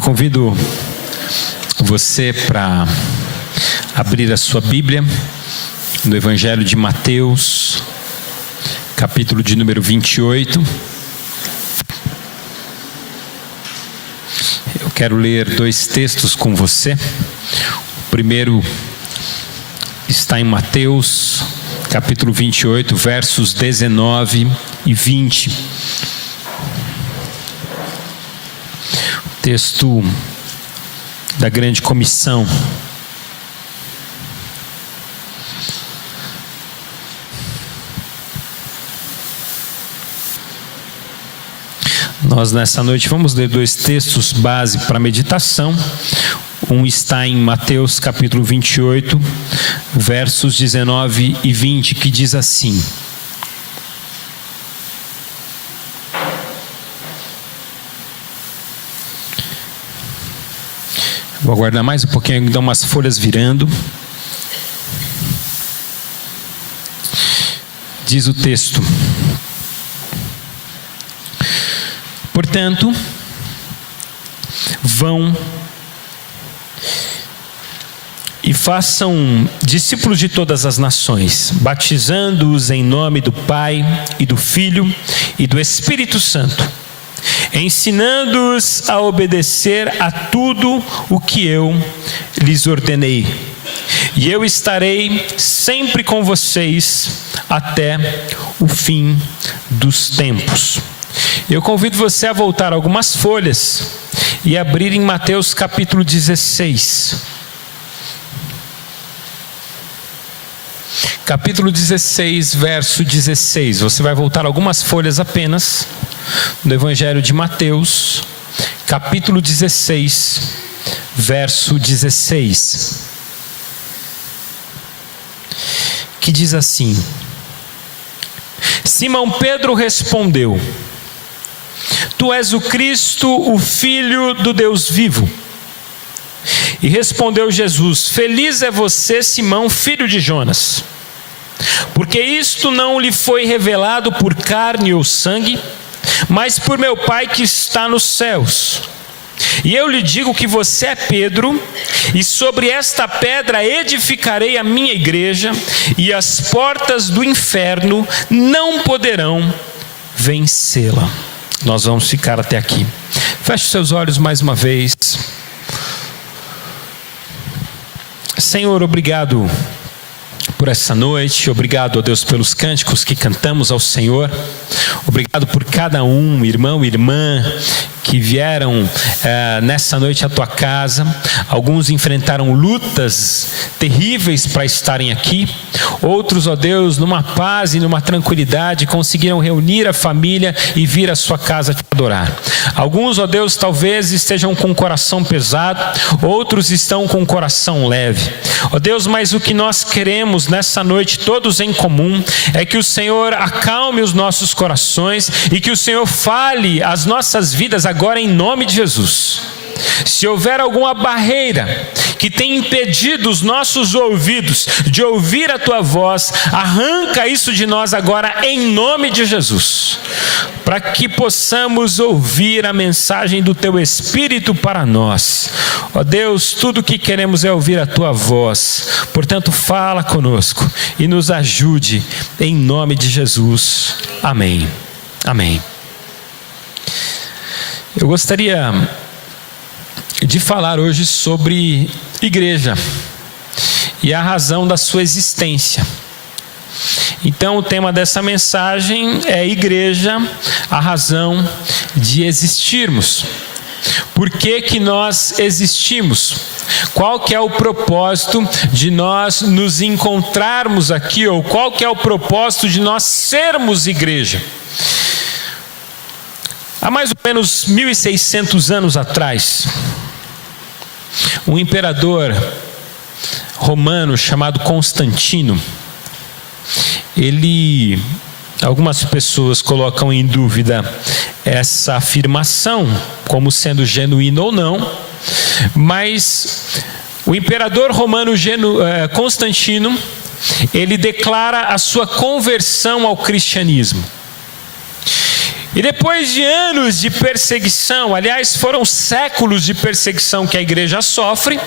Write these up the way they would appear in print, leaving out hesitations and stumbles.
Eu convido você para abrir a sua Bíblia no Evangelho de Mateus, capítulo de número 28. Eu quero ler dois textos com você. O primeiro está em Mateus, capítulo 28, versos 19 e 20. Texto da grande comissão. Nós nessa noite vamos ler dois textos base para meditação. Um está em Mateus capítulo 28, versos 19 e 20, que diz assim: Vou aguardar mais um pouquinho, dar umas folhas virando. Diz o texto: Portanto, vão e façam discípulos de todas as nações, batizando-os em nome do Pai e do Filho e do Espírito Santo, ensinando-os a obedecer a tudo o que eu lhes ordenei. E eu estarei sempre com vocês até o fim dos tempos. Eu convido você a voltar algumas folhas e abrir em Mateus capítulo 16. Capítulo 16, verso 16. Você vai voltar algumas folhas apenas no Evangelho de Mateus, capítulo 16, verso 16. Que diz assim: Simão Pedro respondeu: Tu és o Cristo, o Filho do Deus vivo. E respondeu Jesus: Feliz é você, Simão, filho de Jonas, porque isto não lhe foi revelado por carne ou sangue, mas por meu Pai que está nos céus. E eu lhe digo que você é Pedro, e sobre esta pedra edificarei a minha igreja, e as portas do inferno não poderão vencê-la. Nós vamos ficar até aqui. Feche seus olhos mais uma vez. Senhor, obrigado por essa noite, obrigado, ó Deus, pelos cânticos que cantamos ao Senhor, obrigado por cada um, irmão e irmã, que vieram nessa noite à tua casa. Alguns enfrentaram lutas terríveis para estarem aqui, outros, ó Deus, numa paz e numa tranquilidade, conseguiram reunir a família e vir à sua casa te adorar. Alguns, ó Deus, talvez estejam com o coração pesado, outros estão com o coração leve. Ó Deus, mas o que nós queremos nessa noite, todos em comum, é que o Senhor acalme os nossos corações e que o Senhor fale as nossas vidas agora em nome de Jesus. Se houver alguma barreira que tenha impedido os nossos ouvidos de ouvir a tua voz, arranca isso de nós agora em nome de Jesus, para que possamos ouvir a mensagem do teu Espírito para nós. Ó Deus, tudo o que queremos é ouvir a tua voz, portanto fala conosco e nos ajude em nome de Jesus. Amém. Amém. Eu gostaria de falar hoje sobre igreja e a razão da sua existência. Então o tema dessa mensagem é igreja, a razão de existirmos. Por que que nós existimos? Qual que é o propósito de nós nos encontrarmos aqui, ou qual que é o propósito de nós sermos igreja? Há mais ou menos 1600 anos atrás, um imperador romano chamado Constantino, algumas pessoas colocam em dúvida essa afirmação como sendo genuína ou não, mas o imperador romano Constantino, ele declara a sua conversão ao cristianismo. E depois de anos de perseguição, aliás, foram séculos de perseguição que a igreja sofre,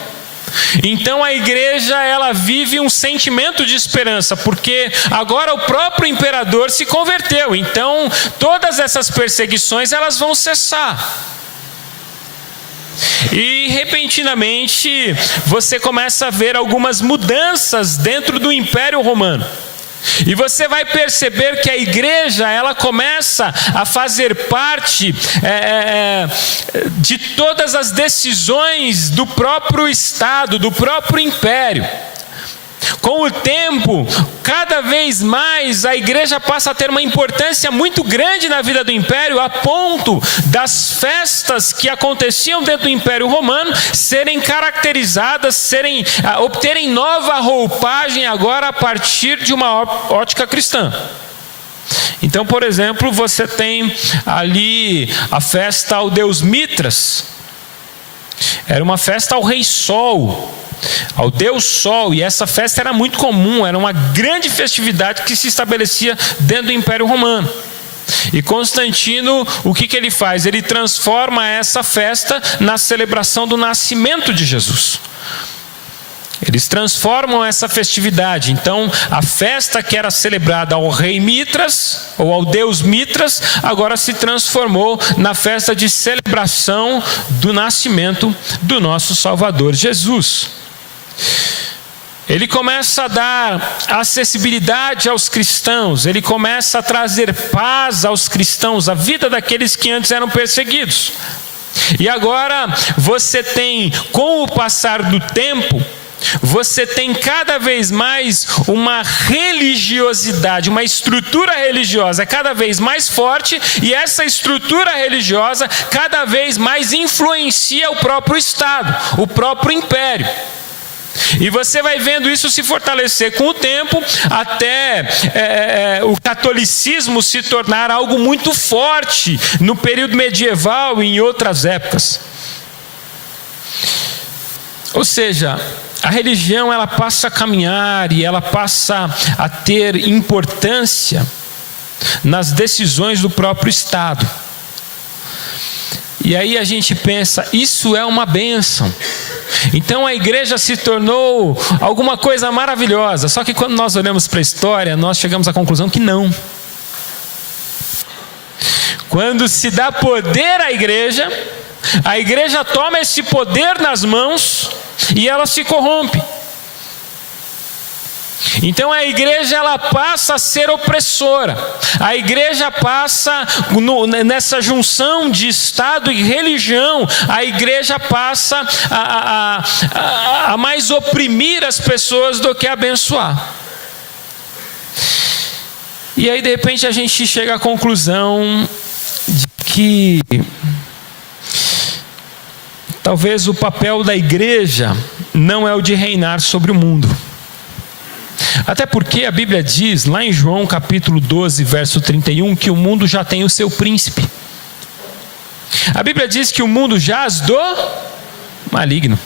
então a igreja, ela vive um sentimento de esperança, porque agora o próprio imperador se converteu, então todas essas perseguições, elas vão cessar. E repentinamente você começa a ver algumas mudanças dentro do Império Romano. E você vai perceber que a igreja, ela começa a fazer parte de todas as decisões do próprio Estado, do próprio Império. Com o tempo, cada vez mais a igreja passa a ter uma importância muito grande na vida do Império, a ponto das festas que aconteciam dentro do Império Romano serem caracterizadas, obterem nova roupagem agora a partir de uma ótica cristã. Então, por exemplo, você tem ali a festa ao deus Mitras. Era uma festa ao rei Sol, ao Deus Sol, e essa festa era muito comum, era uma grande festividade que se estabelecia dentro do Império Romano. E Constantino, o que ele faz? Ele transforma essa festa na celebração do nascimento de Jesus. Eles transformam essa festividade. Então, a festa que era celebrada ao rei Mitras, ou ao deus Mitras, agora se transformou na festa de celebração do nascimento do nosso Salvador Jesus. Ele começa a dar acessibilidade aos cristãos, ele começa a trazer paz aos cristãos, a vida daqueles que antes eram perseguidos. E agora você tem, com o passar do tempo, você tem cada vez mais uma religiosidade, uma estrutura religiosa cada vez mais forte, e essa estrutura religiosa cada vez mais influencia o próprio Estado, o próprio Império. E você vai vendo isso se fortalecer com o tempo, até o catolicismo se tornar algo muito forte no período medieval e em outras épocas. Ou seja, a religião, ela passa a caminhar e ela passa a ter importância nas decisões do próprio Estado. E aí a gente pensa, isso é uma bênção. Então a igreja se tornou alguma coisa maravilhosa. Só que quando nós olhamos para a história, nós chegamos à conclusão que não. Quando se dá poder à igreja, a igreja toma esse poder nas mãos e ela se corrompe. Então a igreja, ela passa a ser opressora. A igreja passa, nessa junção de Estado e religião, a igreja passa a mais oprimir as pessoas do que abençoar. E aí de repente a gente chega à conclusão de que talvez o papel da igreja não é o de reinar sobre o mundo. Até porque a Bíblia diz, lá em João capítulo 12, verso 31, que o mundo já tem o seu príncipe. A Bíblia diz que o mundo jaz do maligno.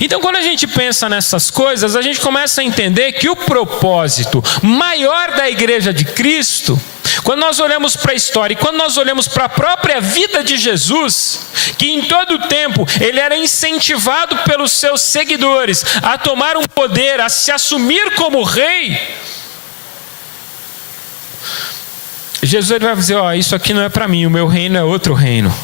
Então, quando a gente pensa nessas coisas, a gente começa a entender que o propósito maior da igreja de Cristo, quando nós olhamos para a história e quando nós olhamos para a própria vida de Jesus, que em todo o tempo ele era incentivado pelos seus seguidores a tomar um poder, a se assumir como rei, Jesus, ele vai dizer, isso aqui não é para mim, o meu reino é outro reino.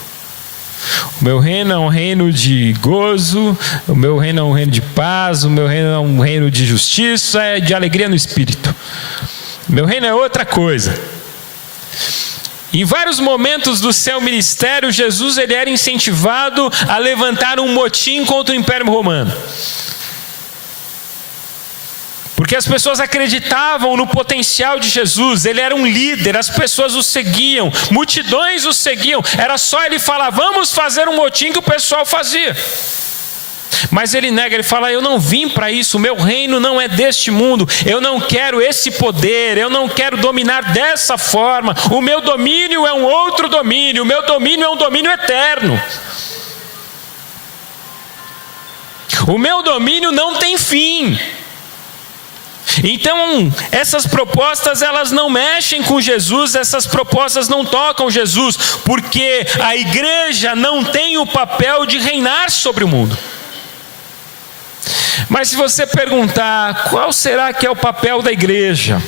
O meu reino é um reino de gozo, o meu reino é um reino de paz, o meu reino é um reino de justiça, de alegria no espírito. O meu reino é outra coisa. Em vários momentos do seu ministério, Jesus, ele era incentivado a levantar um motim contra o Império Romano. Porque as pessoas acreditavam no potencial de Jesus, ele era um líder, as pessoas o seguiam, multidões o seguiam, era só ele falar, vamos fazer um motim, que o pessoal fazia. Mas ele nega, ele fala, eu não vim para isso, o meu reino não é deste mundo, eu não quero esse poder, eu não quero dominar dessa forma, o meu domínio é um outro domínio, o meu domínio é um domínio eterno. O meu domínio não tem fim. Então, essas propostas, elas não mexem com Jesus, essas propostas não tocam Jesus, porque a igreja não tem o papel de reinar sobre o mundo. Mas se você perguntar, qual será que é o papel da igreja?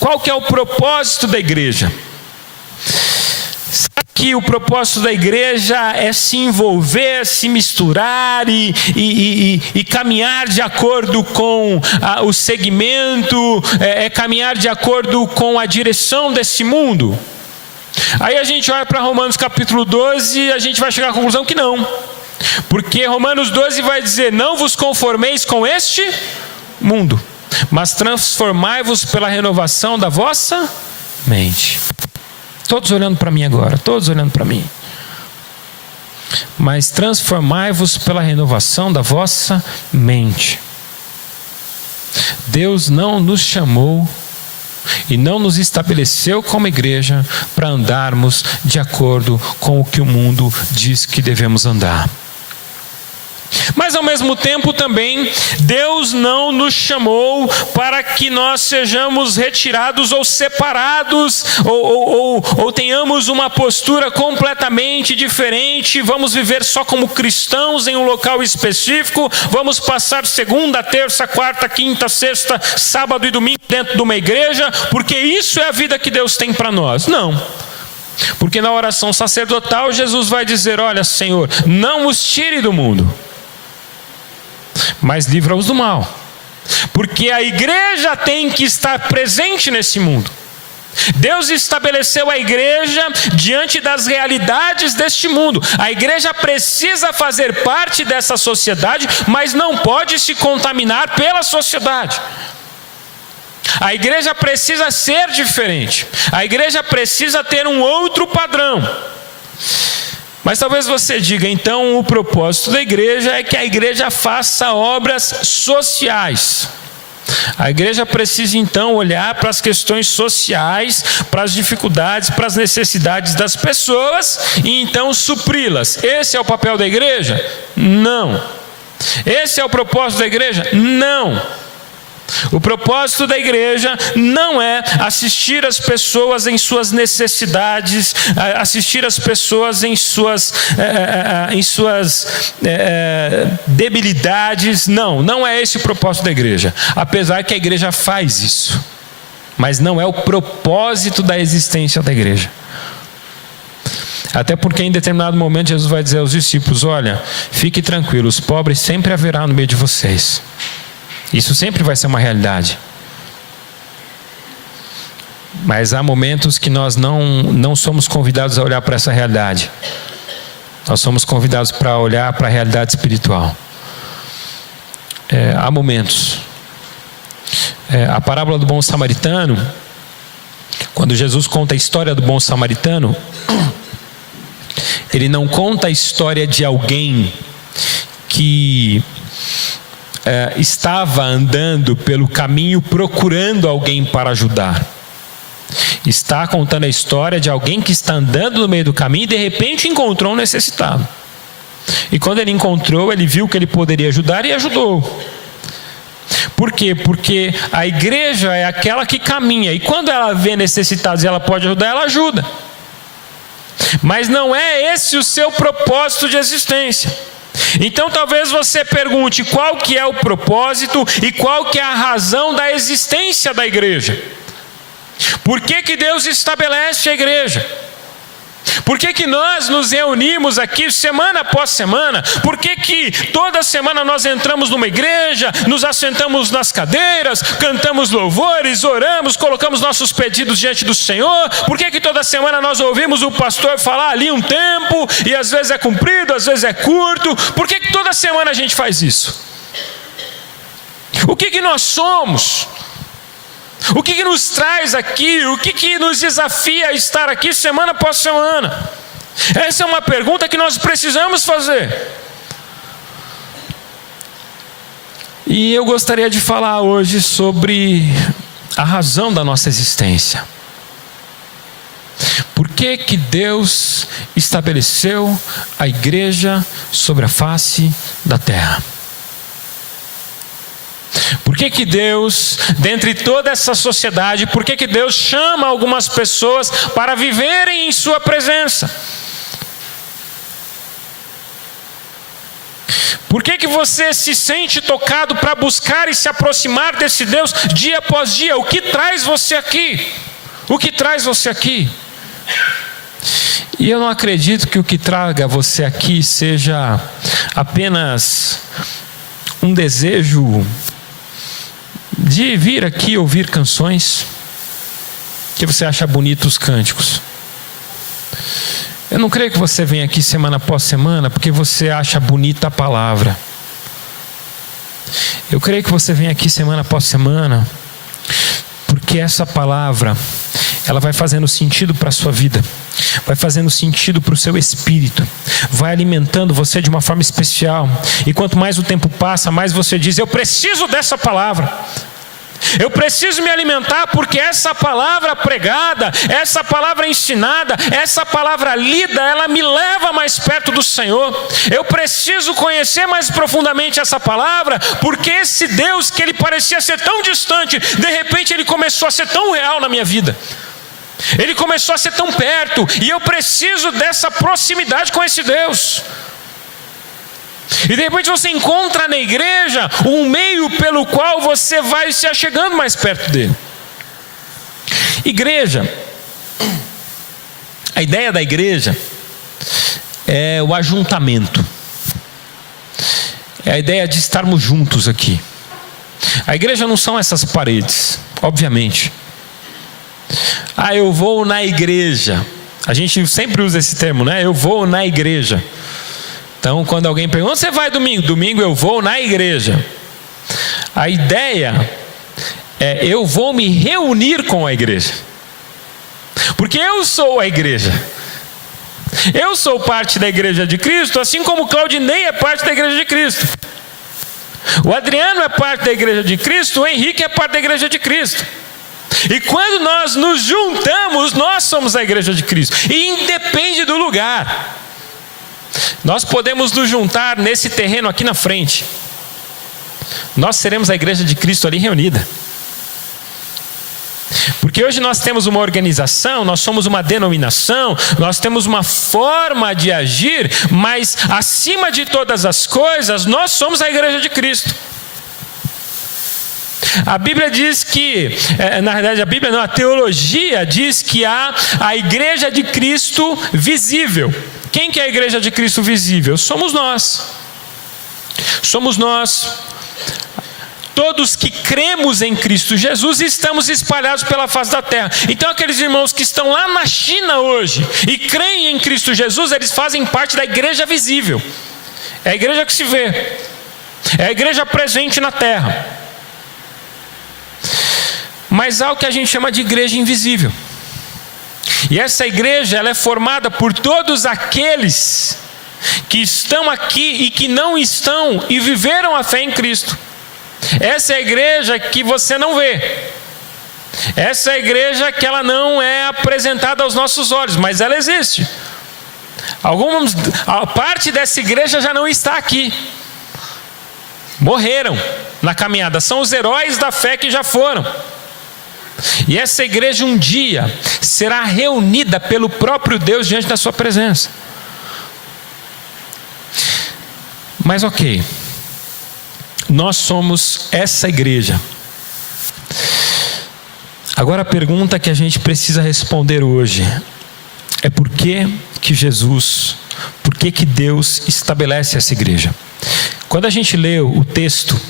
Qual que é o propósito da igreja? Será que o propósito da igreja é se envolver, se misturar e caminhar de acordo com o segmento, caminhar de acordo com a direção desse mundo? Aí a gente olha para Romanos capítulo 12 e a gente vai chegar à conclusão que não. Porque Romanos 12 vai dizer: não vos conformeis com este mundo, mas transformai-vos pela renovação da vossa mente. Todos olhando para mim agora, todos olhando para mim. Mas transformai-vos pela renovação da vossa mente. Deus não nos chamou e não nos estabeleceu como igreja para andarmos de acordo com o que o mundo diz que devemos andar. Mas ao mesmo tempo também, Deus não nos chamou para que nós sejamos retirados ou separados, ou tenhamos uma postura completamente diferente, vamos viver só como cristãos em um local específico, vamos passar segunda, terça, quarta, quinta, sexta, sábado e domingo dentro de uma igreja, porque isso é a vida que Deus tem para nós. Não. Porque na oração sacerdotal Jesus vai dizer: olha, Senhor, não os tire do mundo, mas livra-os do mal. Porque a igreja tem que estar presente nesse mundo. Deus estabeleceu a igreja diante das realidades deste mundo. A igreja precisa fazer parte dessa sociedade, mas não pode se contaminar pela sociedade. A igreja precisa ser diferente. A igreja precisa ter um outro padrão. Mas talvez você diga, então o propósito da igreja é que a igreja faça obras sociais. A igreja precisa então olhar para as questões sociais, para as dificuldades, para as necessidades das pessoas e então supri-las. Esse é o papel da igreja? Não. Esse é o propósito da igreja? Não. O propósito da igreja não é assistir as pessoas em suas necessidades, assistir as pessoas em suas debilidades. Não é esse o propósito da igreja. Apesar que a igreja faz isso, mas não é o propósito da existência da igreja. Até porque em determinado momento Jesus vai dizer aos discípulos: olha, fique tranquilo, os pobres sempre haverá no meio de vocês. Isso sempre vai ser uma realidade. Mas há momentos que nós não somos convidados a olhar para essa realidade. Nós somos convidados para olhar para a realidade espiritual. Há momentos. A parábola do bom samaritano, quando Jesus conta a história do bom samaritano, ele não conta a história de alguém que estava andando pelo caminho procurando alguém para ajudar. Está contando a história de alguém que está andando no meio do caminho e de repente encontrou um necessitado. E quando ele encontrou, ele viu que ele poderia ajudar e ajudou. Por quê? Porque a igreja é aquela que caminha e quando ela vê necessitados e ela pode ajudar, ela ajuda. Mas não é esse o seu propósito de existência. Então talvez você pergunte qual que é o propósito e qual que é a razão da existência da igreja. Por que Deus estabelece a igreja? Por que nós nos reunimos aqui semana após semana? Por que toda semana nós entramos numa igreja, nos assentamos nas cadeiras, cantamos louvores, oramos, colocamos nossos pedidos diante do Senhor? Por que toda semana nós ouvimos o pastor falar ali um tempo, e às vezes é comprido, às vezes é curto? Por que toda semana a gente faz isso? O que nós somos? O que nos traz aqui? O que nos desafia a estar aqui semana após semana? Essa é uma pergunta que nós precisamos fazer. E eu gostaria de falar hoje sobre a razão da nossa existência. Por que Deus estabeleceu a igreja sobre a face da terra? Por que Deus, dentre toda essa sociedade, por que Deus chama algumas pessoas para viverem em sua presença? Por que você se sente tocado para buscar e se aproximar desse Deus dia após dia? O que traz você aqui? O que traz você aqui? E eu não acredito que o que traga você aqui seja apenas um desejo de vir aqui ouvir canções, que você acha bonitos os cânticos. Eu não creio que você venha aqui semana após semana porque você acha bonita a palavra. Eu creio que você vem aqui semana após semana porque essa palavra, ela vai fazendo sentido para a sua vida, vai fazendo sentido para o seu espírito, vai alimentando você de uma forma especial. E quanto mais o tempo passa, mais você diz: eu preciso dessa palavra, eu preciso me alimentar, porque essa palavra pregada, essa palavra ensinada, essa palavra lida, ela me leva mais perto do Senhor. Eu preciso conhecer mais profundamente essa palavra, porque esse Deus que ele parecia ser tão distante, de repente ele começou a ser tão real na minha vida. Ele começou a ser tão perto, e eu preciso dessa proximidade com esse Deus. E de repente você encontra na igreja um meio pelo qual você vai se achegando mais perto dele. Igreja, a ideia da igreja é o ajuntamento, é a ideia de estarmos juntos aqui. A igreja não são essas paredes, obviamente. Eu vou na igreja. A gente sempre usa esse termo, né? Eu vou na igreja. Então, quando alguém pergunta: onde você vai domingo? Domingo eu vou na igreja. A ideia é: eu vou me reunir com a igreja, porque eu sou a igreja. Eu sou parte da igreja de Cristo, assim como o Claudinei é parte da igreja de Cristo. O Adriano é parte da igreja de Cristo, o Henrique é parte da igreja de Cristo. E quando nós nos juntamos, nós somos a igreja de Cristo. E independe do lugar. Nós podemos nos juntar nesse terreno aqui na frente. Nós seremos a igreja de Cristo ali reunida. Porque hoje nós temos uma organização, nós somos uma denominação, nós temos uma forma de agir, mas acima de todas as coisas, nós somos a igreja de Cristo. A Bíblia diz que, na verdade a Bíblia não, a teologia diz que há a igreja de Cristo visível. Quem que é a igreja de Cristo visível? Somos nós. Somos nós. Todos que cremos em Cristo Jesus e estamos espalhados pela face da terra. Então aqueles irmãos que estão lá na China hoje e creem em Cristo Jesus, eles fazem parte da igreja visível. É a igreja que se vê. É a igreja presente na terra. Mas há o que a gente chama de igreja invisível. E essa igreja, ela é formada por todos aqueles que estão aqui e que não estão e viveram a fé em Cristo. Essa é a igreja que você não vê. Essa é a igreja que ela não é apresentada aos nossos olhos, mas ela existe. A parte dessa igreja já não está aqui. Morreram na caminhada. São os heróis da fé que já foram. E essa igreja um dia será reunida pelo próprio Deus diante da sua presença. Mas ok, nós somos essa igreja. Agora a pergunta que a gente precisa responder hoje é: por que Deus estabelece essa igreja? Quando a gente lê o texto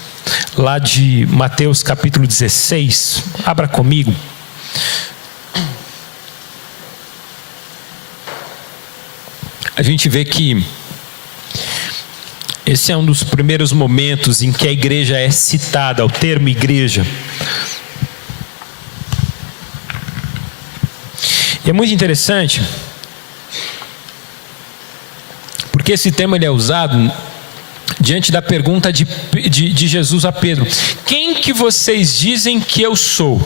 lá de Mateus capítulo 16, abra comigo. A gente vê que esse é um dos primeiros momentos em que a igreja é citada, o termo igreja. E é muito interessante, porque esse termo ele é usado diante da pergunta de Jesus a Pedro: quem que vocês dizem que eu sou?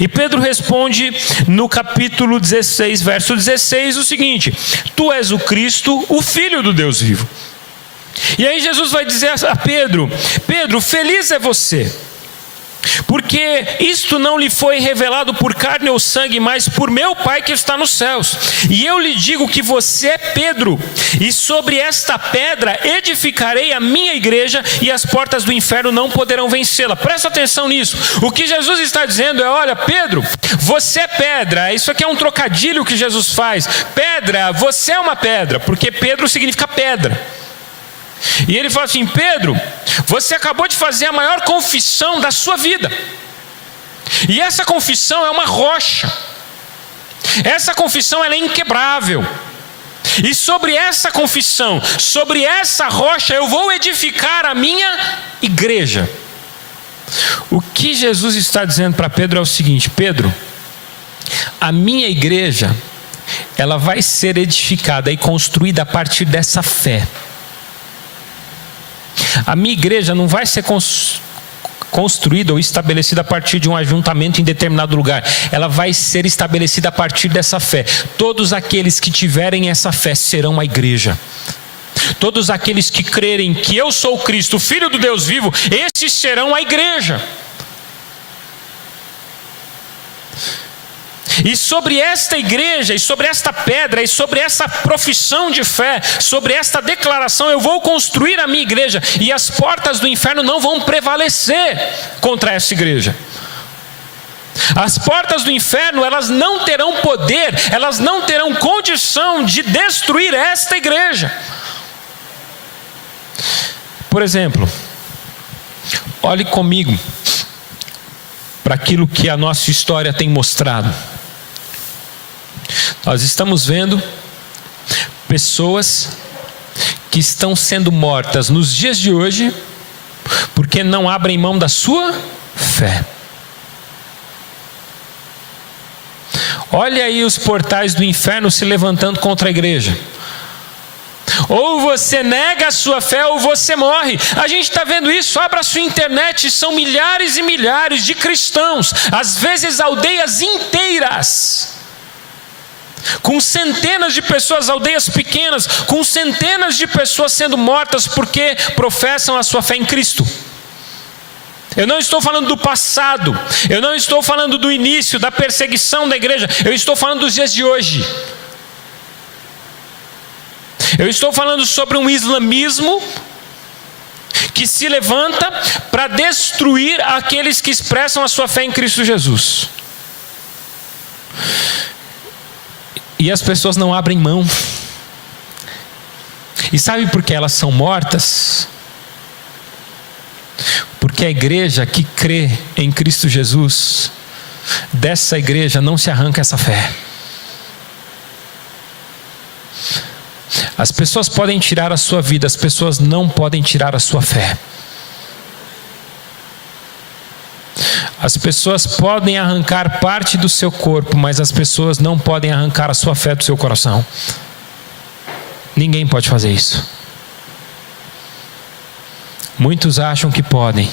E Pedro responde no capítulo 16, verso 16, o seguinte: tu és o Cristo, o Filho do Deus vivo. E aí Jesus vai dizer a Pedro: Pedro, feliz é você, Porque isto não lhe foi revelado por carne ou sangue, mas por meu Pai que está nos céus. E eu lhe digo que você é Pedro, e sobre esta pedra edificarei a minha igreja, e as portas do inferno não poderão vencê-la. Presta atenção nisso. O que Jesus está dizendo é: olha, Pedro, você é pedra. Isso aqui é um trocadilho que Jesus faz. Pedra, você é uma pedra, porque Pedro significa pedra. E ele fala assim: Pedro, você acabou de fazer a maior confissão da sua vida. E essa confissão é uma rocha. Essa confissão ela é inquebrável. E sobre essa confissão, sobre essa rocha, eu vou edificar a minha igreja. O que Jesus está dizendo para Pedro é o seguinte: Pedro, a minha igreja, ela vai ser edificada e construída a partir dessa fé. A minha igreja não vai ser construída ou estabelecida a partir de um ajuntamento em determinado lugar. Ela vai ser estabelecida a partir dessa fé. Todos aqueles que tiverem essa fé serão a igreja. Todos aqueles que crerem que eu sou Cristo, Filho do Deus vivo, esses serão a igreja. E sobre esta igreja, e sobre esta pedra, e sobre essa profissão de fé, sobre esta declaração, eu vou construir a minha igreja, e as portas do inferno não vão prevalecer contra essa igreja. As portas do inferno, elas não terão poder, elas não terão condição de destruir esta igreja. Por exemplo, olhe comigo para aquilo que a nossa história tem mostrado. Nós estamos vendo pessoas que estão sendo mortas nos dias de hoje porque não abrem mão da sua fé. Olha aí os portais do inferno se levantando contra a igreja. Ou você nega a sua fé ou você morre. A gente está vendo isso. Abra a sua internet, são milhares e milhares de cristãos, às vezes aldeias inteiras, com centenas de pessoas, aldeias pequenas, com centenas de pessoas sendo mortas porque professam a sua fé em Cristo. Eu não estou falando do passado, eu não estou falando do início, da perseguição da igreja, eu estou falando dos dias de hoje. Eu estou falando sobre um islamismo que se levanta para destruir aqueles que expressam a sua fé em Cristo Jesus. E as pessoas não abrem mão. E sabe por que elas são mortas? Porque a igreja que crê em Cristo Jesus, dessa igreja não se arranca essa fé. As pessoas podem tirar a sua vida, as pessoas não podem tirar a sua fé. As pessoas podem arrancar parte do seu corpo, mas as pessoas não podem arrancar a sua fé do seu coração. Ninguém pode fazer isso. Muitos acham que podem,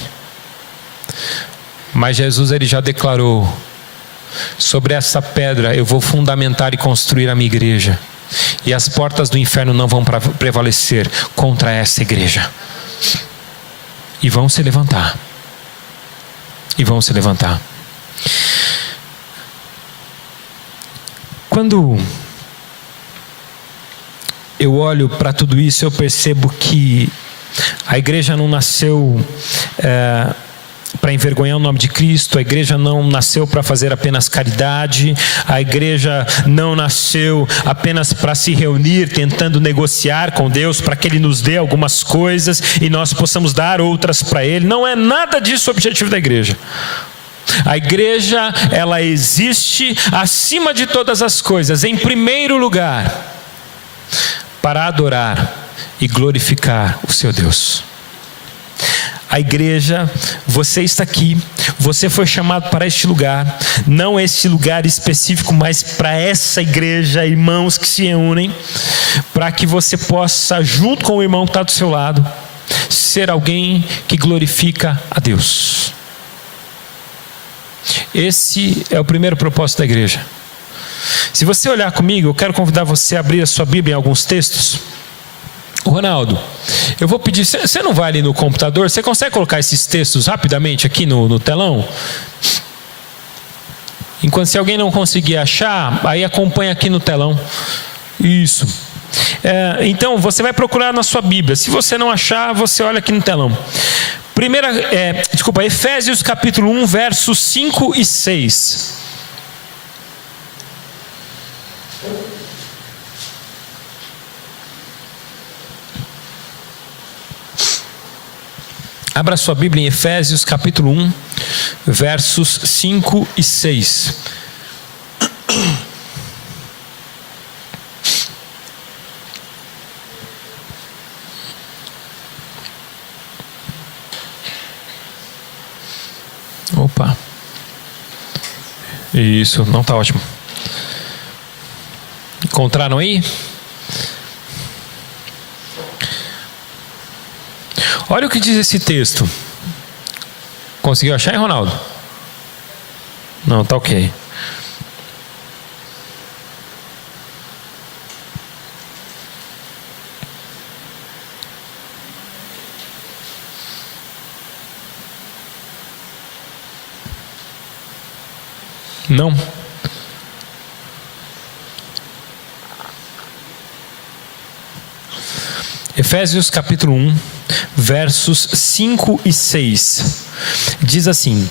mas Jesus ele já declarou: sobre essa pedra eu vou fundamentar e construir a minha igreja, e as portas do inferno não vão prevalecer contra essa igreja. E vão se levantar. E vão se levantar. Quando eu olho para tudo isso, eu percebo que a igreja não nasceu para envergonhar o nome de Cristo, a igreja não nasceu para fazer apenas caridade, a igreja não nasceu apenas para se reunir tentando negociar com Deus para que Ele nos dê algumas coisas e nós possamos dar outras para Ele. Não é nada disso o objetivo da igreja. A igreja, ela existe acima de todas as coisas, em primeiro lugar, para adorar e glorificar o seu Deus. A igreja, você está aqui, você foi chamado para este lugar, não este lugar específico, mas para essa igreja, irmãos que se reúnem, para que você possa, junto com o irmão que está do seu lado, ser alguém que glorifica a Deus. Esse é o primeiro propósito da igreja. Se você olhar comigo, eu quero convidar você a abrir a sua Bíblia em alguns textos. Ronaldo, eu vou pedir, você não vai ali no computador, você consegue colocar esses textos rapidamente aqui no telão? Enquanto, se alguém não conseguir achar, aí acompanha aqui no telão. Isso. Então, você vai procurar na sua Bíblia. Se você não achar, você olha aqui no telão. Efésios capítulo 1, versos 5 e 6. Abra sua Bíblia em Efésios capítulo 1, versos 5 e 6. Opa. Isso, não está ótimo. Encontraram aí? Olha o que diz esse texto. Conseguiu achar, hein, Ronaldo? Não, tá ok. Não. Efésios capítulo 1, versos 5 e 6. Diz assim: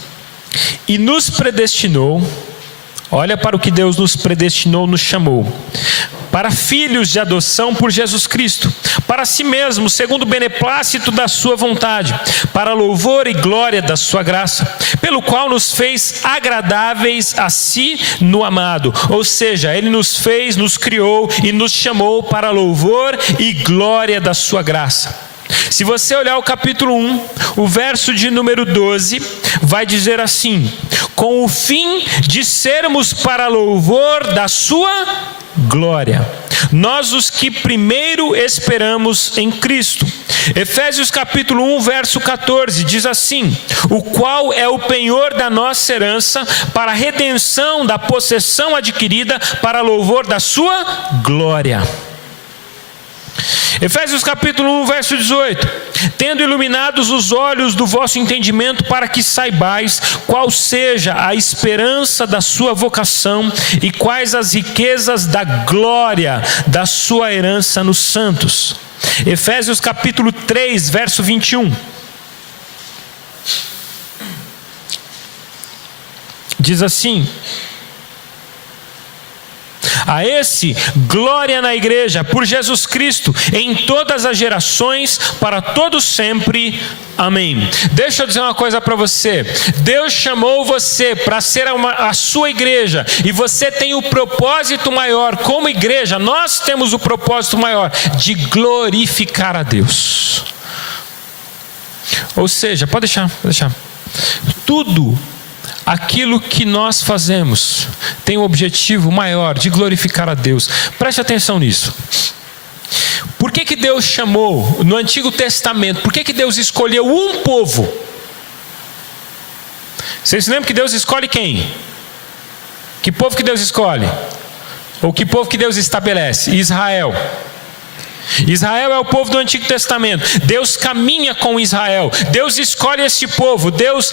e nos predestinou, olha para o que Deus nos predestinou, nos chamou, para filhos de adoção por Jesus Cristo, para si mesmo, segundo o beneplácito da sua vontade, para louvor e glória da sua graça, pelo qual nos fez agradáveis a si no amado. Ou seja, Ele nos fez, nos criou e nos chamou para louvor e glória da sua graça. Se você olhar o capítulo 1, o verso de número 12, vai dizer assim: com o fim de sermos para louvor da sua glória, nós os que primeiro esperamos em Cristo. Efésios capítulo 1, verso 14, diz assim: o qual é o penhor da nossa herança, para a redenção da possessão adquirida, para louvor da sua glória. Efésios capítulo 1, verso 18: tendo iluminados os olhos do vosso entendimento, para que saibais qual seja a esperança da sua vocação e quais as riquezas da glória da sua herança nos santos. Efésios capítulo 3, verso 21. Diz assim: a esse, glória na igreja, por Jesus Cristo, em todas as gerações, para todos sempre. Amém. Deixa eu dizer uma coisa para você. Deus chamou você para ser a sua igreja, e você tem o propósito maior, como igreja, nós temos o propósito maior, de glorificar a Deus. Ou seja, pode deixar. Tudo aquilo que nós fazemos tem um objetivo maior de glorificar a Deus. Preste atenção nisso. Por que Deus chamou no Antigo Testamento? Por que Deus escolheu um povo? Vocês se lembram que Deus escolhe quem? Que povo que Deus escolhe? Ou que povo que Deus estabelece? Israel. Israel é o povo do Antigo Testamento. Deus caminha com Israel. Deus escolhe esse povo. Deus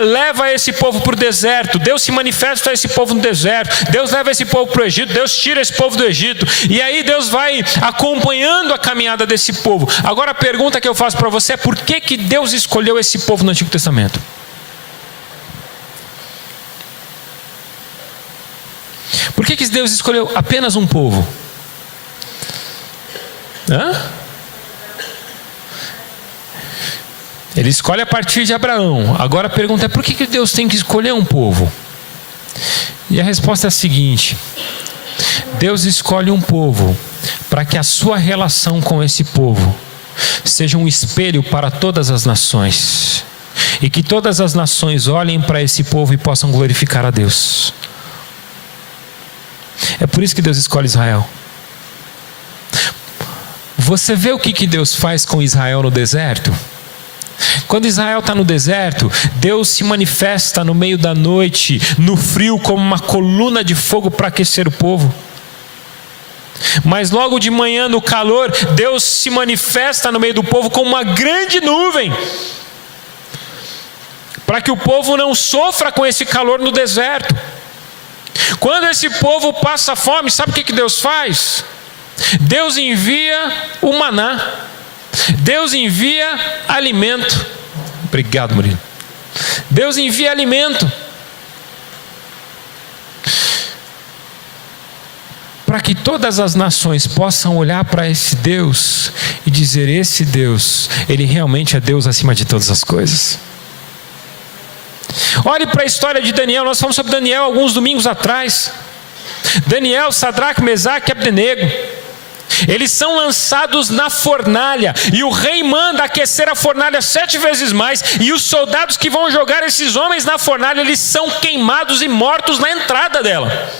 leva esse povo para o deserto. Deus se manifesta a esse povo no deserto. Deus leva esse povo para o Egito. Deus tira esse povo do Egito. E aí Deus vai acompanhando a caminhada desse povo. Agora a pergunta que eu faço para você é: por que Deus escolheu esse povo no Antigo Testamento? Por que Deus escolheu apenas um povo? Ele escolhe a partir de Abraão. Agora a pergunta é: por que Deus tem que escolher um povo? E a resposta é a seguinte: Deus escolhe um povo para que a sua relação com esse povo seja um espelho para todas as nações, e que todas as nações olhem para esse povo e possam glorificar a Deus. É por isso que Deus escolhe Israel. Você vê o que Deus faz com Israel no deserto? Quando Israel está no deserto, Deus se manifesta no meio da noite, no frio, como uma coluna de fogo para aquecer o povo. Mas logo de manhã, no calor, Deus se manifesta no meio do povo como uma grande nuvem, para que o povo não sofra com esse calor no deserto. Quando esse povo passa fome, sabe o que Deus faz? Deus envia o maná. Deus envia alimento. Obrigado, Murilo. Deus envia alimento para que todas as nações possam olhar para esse Deus e dizer: esse Deus, Ele realmente é Deus acima de todas as coisas. Olhe para a história de Daniel. Nós falamos sobre Daniel alguns domingos atrás. Daniel, Sadraque, Mesaque e Abdenego, eles são lançados na fornalha, e o rei manda aquecer a fornalha 7 vezes mais, e os soldados que vão jogar esses homens na fornalha, eles são queimados e mortos na entrada dela.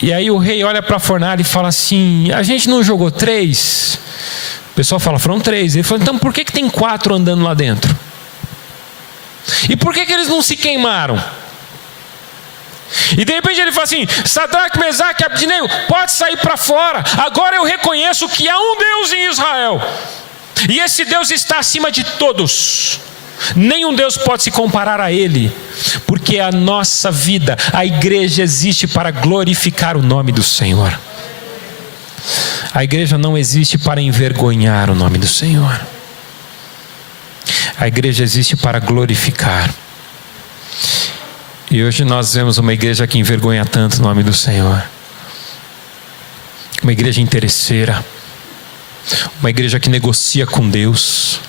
E aí o rei olha para a fornalha e fala assim: a gente não jogou 3? O pessoal fala: foram 3. Ele fala: então por que tem 4 andando lá dentro? E por que eles não se queimaram? E de repente ele fala assim: Sadraque, Mesaque e Abdenego, pode sair para fora. Agora eu reconheço que há um Deus em Israel, e esse Deus está acima de todos. Nenhum Deus pode se comparar a Ele, porque a nossa vida, a igreja, existe para glorificar o nome do Senhor. A igreja não existe para envergonhar o nome do Senhor. A igreja existe para glorificar. E hoje nós vemos uma igreja que envergonha tanto o nome do Senhor. Uma igreja interesseira. Uma igreja que negocia com Deus.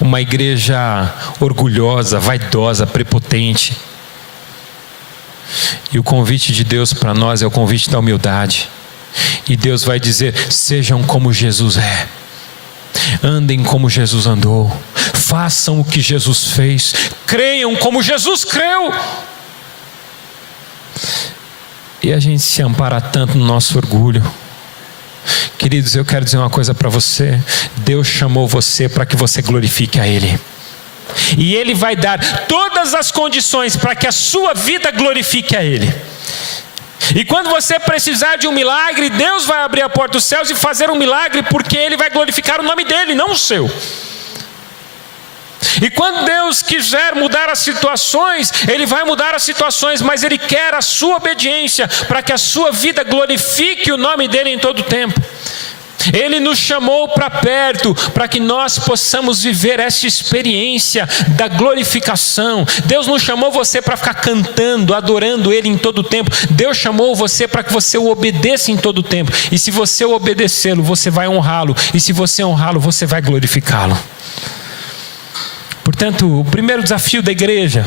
Uma igreja orgulhosa, vaidosa, prepotente. E o convite de Deus para nós é o convite da humildade. E Deus vai dizer: sejam como Jesus é. Andem como Jesus andou. Façam o que Jesus fez. Creiam como Jesus creu. E a gente se ampara tanto no nosso orgulho. Queridos, eu quero dizer uma coisa para você: Deus chamou você para que você glorifique a Ele, e Ele vai dar todas as condições para que a sua vida glorifique a Ele. E quando você precisar de um milagre, Deus vai abrir a porta dos céus e fazer um milagre, porque Ele vai glorificar o nome dEle, não o seu. E quando Deus quiser mudar as situações, Ele vai mudar as situações, mas Ele quer a sua obediência, para que a sua vida glorifique o nome dEle em todo o tempo. Ele nos chamou para perto, para que nós possamos viver essa experiência da glorificação. Deus não chamou você para ficar cantando, adorando Ele em todo o tempo. Deus chamou você para que você o obedeça em todo o tempo. E se você obedecê-lo, você vai honrá-lo. E se você honrá-lo, você vai glorificá-lo. Portanto, o primeiro desafio da igreja,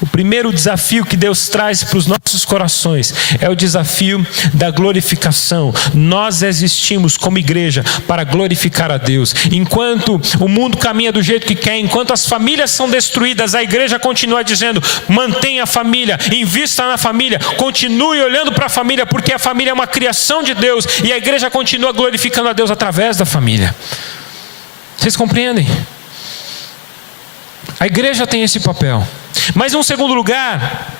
o primeiro desafio que Deus traz para os nossos corações é o desafio da glorificação. Nós existimos como igreja para glorificar a Deus. Enquanto o mundo caminha do jeito que quer, enquanto as famílias são destruídas, a igreja continua dizendo: mantenha a família, invista na família, continue olhando para a família, porque a família é uma criação de Deus, e a igreja continua glorificando a Deus através da família. Vocês compreendem? A igreja tem esse papel. Mas, em segundo lugar,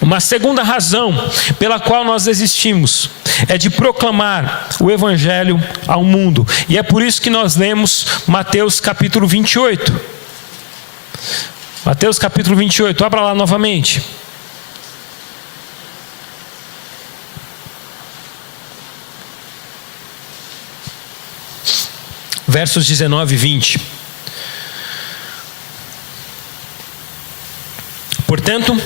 uma segunda razão pela qual nós existimos é de proclamar o Evangelho ao mundo. E é por isso que nós lemos Mateus capítulo 28. Mateus capítulo 28, abra lá novamente. Versos 19 e 20. Portanto,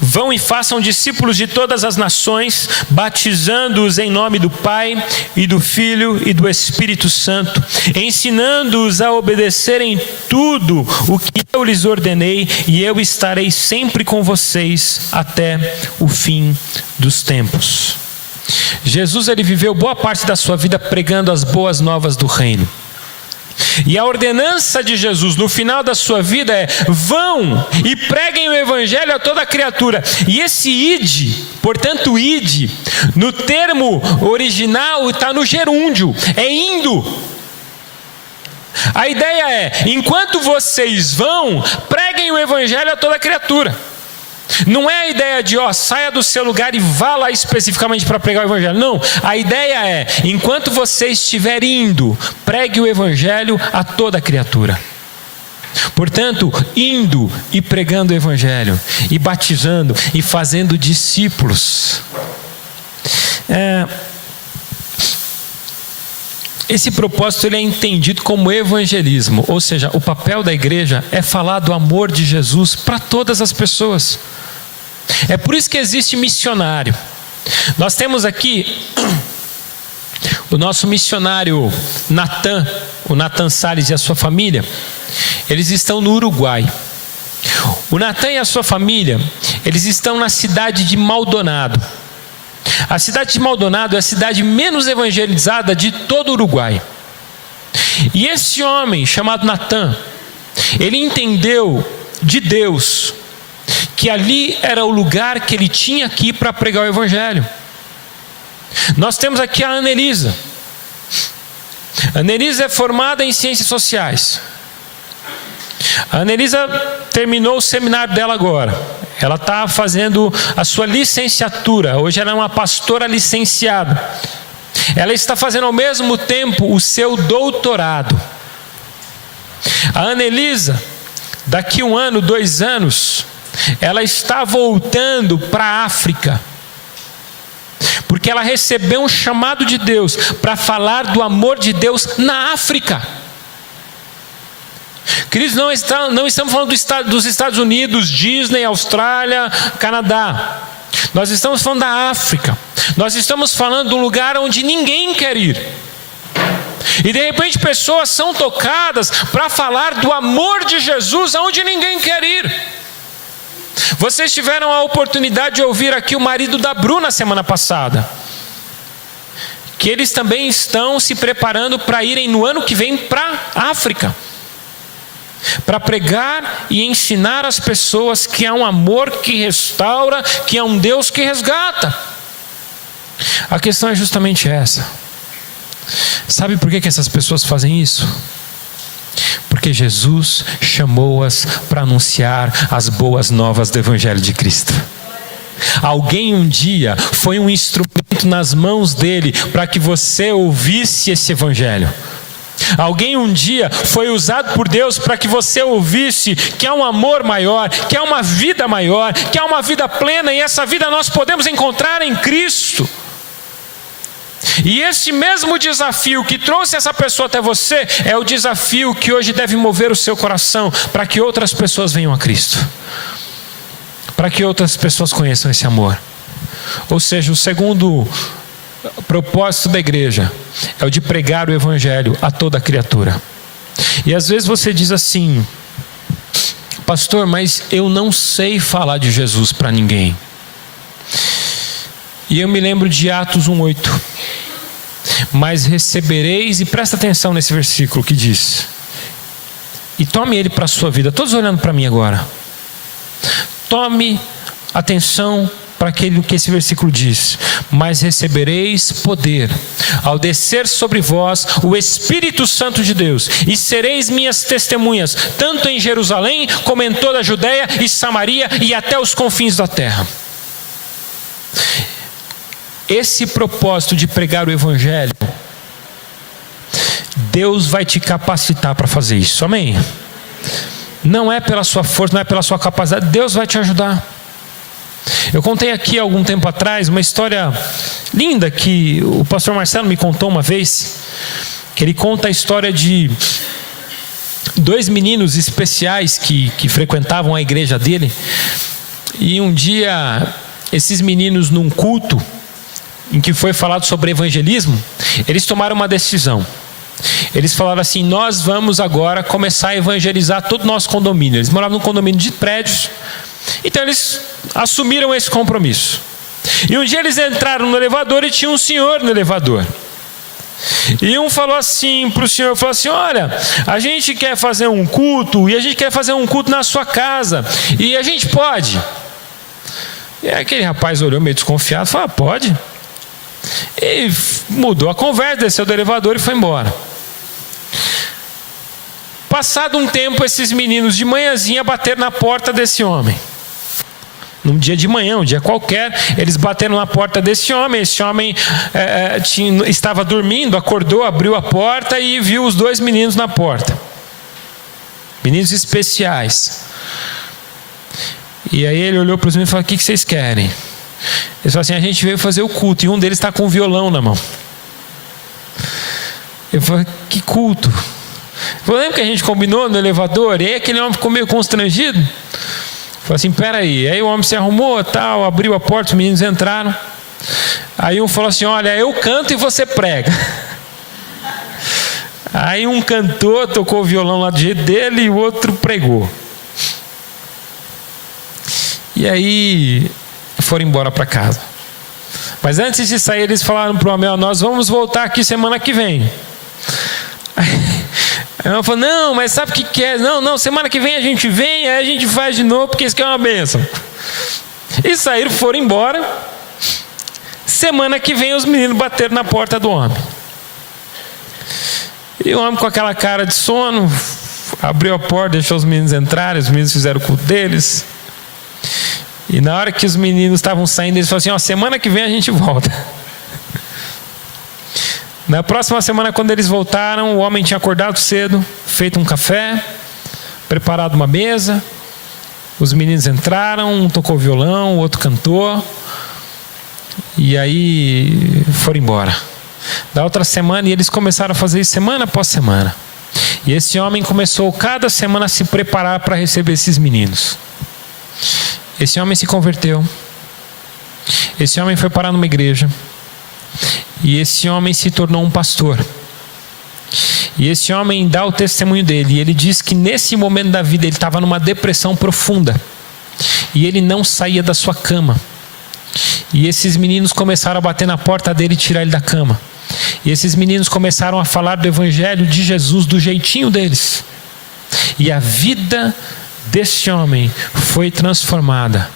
vão e façam discípulos de todas as nações, batizando-os em nome do Pai e do Filho e do Espírito Santo, ensinando-os a obedecerem tudo o que eu lhes ordenei, e eu estarei sempre com vocês até o fim dos tempos. Jesus, ele viveu boa parte da sua vida pregando as boas novas do reino. E a ordenança de Jesus no final da sua vida é: vão e preguem o Evangelho a toda criatura. E esse ide, portanto ide, no termo original está no gerúndio, é indo. A ideia é: enquanto vocês vão, preguem o Evangelho a toda criatura. Não é a ideia de, saia do seu lugar e vá lá especificamente para pregar o evangelho. Não, a ideia é, enquanto você estiver indo, pregue o evangelho a toda criatura. Portanto, indo e pregando o evangelho, e batizando, e fazendo discípulos. Esse propósito ele é entendido como evangelismo, ou seja, o papel da igreja é falar do amor de Jesus para todas as pessoas. É por isso que existe missionário. Nós temos aqui o nosso missionário Natan, o Natan Salles e a sua família. Eles estão no Uruguai. O Natan e a sua família, eles estão na cidade de Maldonado. A cidade de Maldonado é a cidade menos evangelizada de todo o Uruguai. E esse homem chamado Natan, ele entendeu de Deus que ali era o lugar que ele tinha aqui para pregar o evangelho. Nós temos aqui a Anelisa. A Anelisa é formada em ciências sociais. A Anelisa terminou o seminário dela agora. Ela está fazendo a sua licenciatura. Hoje ela é uma pastora licenciada. Ela está fazendo ao mesmo tempo o seu doutorado. A Anelisa, daqui 1 ano, 2 anos, ela está voltando para a África. Porque ela recebeu um chamado de Deus para falar do amor de Deus na África. Queridos, não estamos falando dos Estados Unidos, Disney, Austrália, Canadá. Nós estamos falando da África. Nós estamos falando de um lugar onde ninguém quer ir. E de repente pessoas são tocadas para falar do amor de Jesus aonde ninguém quer ir. Vocês tiveram a oportunidade de ouvir aqui o marido da Bruna semana passada. Que eles também estão se preparando para irem no ano que vem para a África. Para pregar e ensinar as pessoas que há um amor que restaura, que há um Deus que resgata. A questão é justamente essa. Sabe por que essas pessoas fazem isso? Porque Jesus chamou-as para anunciar as boas novas do Evangelho de Cristo. Alguém um dia foi um instrumento nas mãos dele para que você ouvisse esse Evangelho. Alguém um dia foi usado por Deus para que você ouvisse que há um amor maior, que há uma vida maior, que há uma vida plena, e essa vida nós podemos encontrar em Cristo. E esse mesmo desafio que trouxe essa pessoa até você é o desafio que hoje deve mover o seu coração para que outras pessoas venham a Cristo, para que outras pessoas conheçam esse amor. Ou seja, o segundo propósito da igreja é o de pregar o evangelho a toda criatura. E às vezes você diz assim: pastor, mas eu não sei falar de Jesus para ninguém. E eu me lembro de Atos 1:8. Mas recebereis, e presta atenção nesse versículo que diz, e tome ele para a sua vida. Todos olhando para mim agora. Tome atenção para aquilo que esse versículo diz: mas recebereis poder ao descer sobre vós o Espírito Santo de Deus, e sereis minhas testemunhas, tanto em Jerusalém como em toda a Judeia e Samaria e até os confins da terra. Esse propósito de pregar o evangelho, Deus vai te capacitar para fazer isso, amém? Não é pela sua força, não é pela sua capacidade, Deus vai te ajudar. Eu contei aqui algum tempo atrás uma história linda que o pastor Marcelo me contou uma vez, que ele conta a história de 2 meninos especiais que frequentavam a igreja dele. E um dia esses meninos, num culto em que foi falado sobre evangelismo, eles tomaram uma decisão. Eles falaram assim: nós vamos agora começar a evangelizar todo o nosso condomínio. Eles moravam num condomínio de prédios. Então eles assumiram esse compromisso. E um dia eles entraram no elevador e tinha um senhor no elevador. E um falou assim para o senhor, falou assim: olha, a gente quer fazer um culto, e a gente quer fazer um culto na sua casa, e a gente pode? E aquele rapaz olhou meio desconfiado, falou: pode. E mudou a conversa, desceu do elevador e foi embora. Passado um tempo, esses meninos de manhãzinha bateram na porta desse homem. num dia de manhã, um dia qualquer, eles bateram na porta desse homem. Esse homem estava dormindo, acordou, abriu a porta e viu os 2 meninos na porta. Meninos especiais. E aí ele olhou para os meninos e falou: o que vocês querem? Eles falaram assim: a gente veio fazer o culto. E um deles está com um violão na mão. Eu falei: que culto? Eu lembro que a gente combinou no elevador. E aí aquele homem ficou meio constrangido. Falei assim: peraí. Aí o homem se arrumou, tal, abriu a porta, os meninos entraram. Aí um falou assim: olha, eu canto e você prega. Aí um cantou, tocou o violão lá do jeito dele, e o outro pregou. E aí foram embora para casa. Mas antes de sair, eles falaram para o homem: nós vamos voltar aqui semana que vem. Aí ela falou: não, mas sabe o que é? Não, semana que vem a gente vem, aí a gente faz de novo, porque isso aqui é uma bênção. E saíram, foram embora. Semana que vem os meninos bateram na porta do homem. E o homem, com aquela cara de sono, abriu a porta, deixou os meninos entrarem. Os meninos fizeram o culto deles. E na hora que os meninos estavam saindo, eles falaram assim: semana que vem a gente volta. Na próxima semana, quando eles voltaram, o homem tinha acordado cedo, feito um café, preparado uma mesa. Os meninos entraram, um tocou violão, o outro cantou. E aí foram embora. Da outra semana, e eles começaram a fazer isso semana após semana. E esse homem começou cada semana a se preparar para receber esses meninos. Esse homem se converteu. Esse homem foi parar numa igreja. E esse homem se tornou um pastor. E esse homem dá o testemunho dele. E ele diz que nesse momento da vida ele estava numa depressão profunda. E ele não saía da sua cama. E esses meninos começaram a bater na porta dele e tirar ele da cama. E esses meninos começaram a falar do evangelho de Jesus do jeitinho deles. E a vida desse homem foi transformada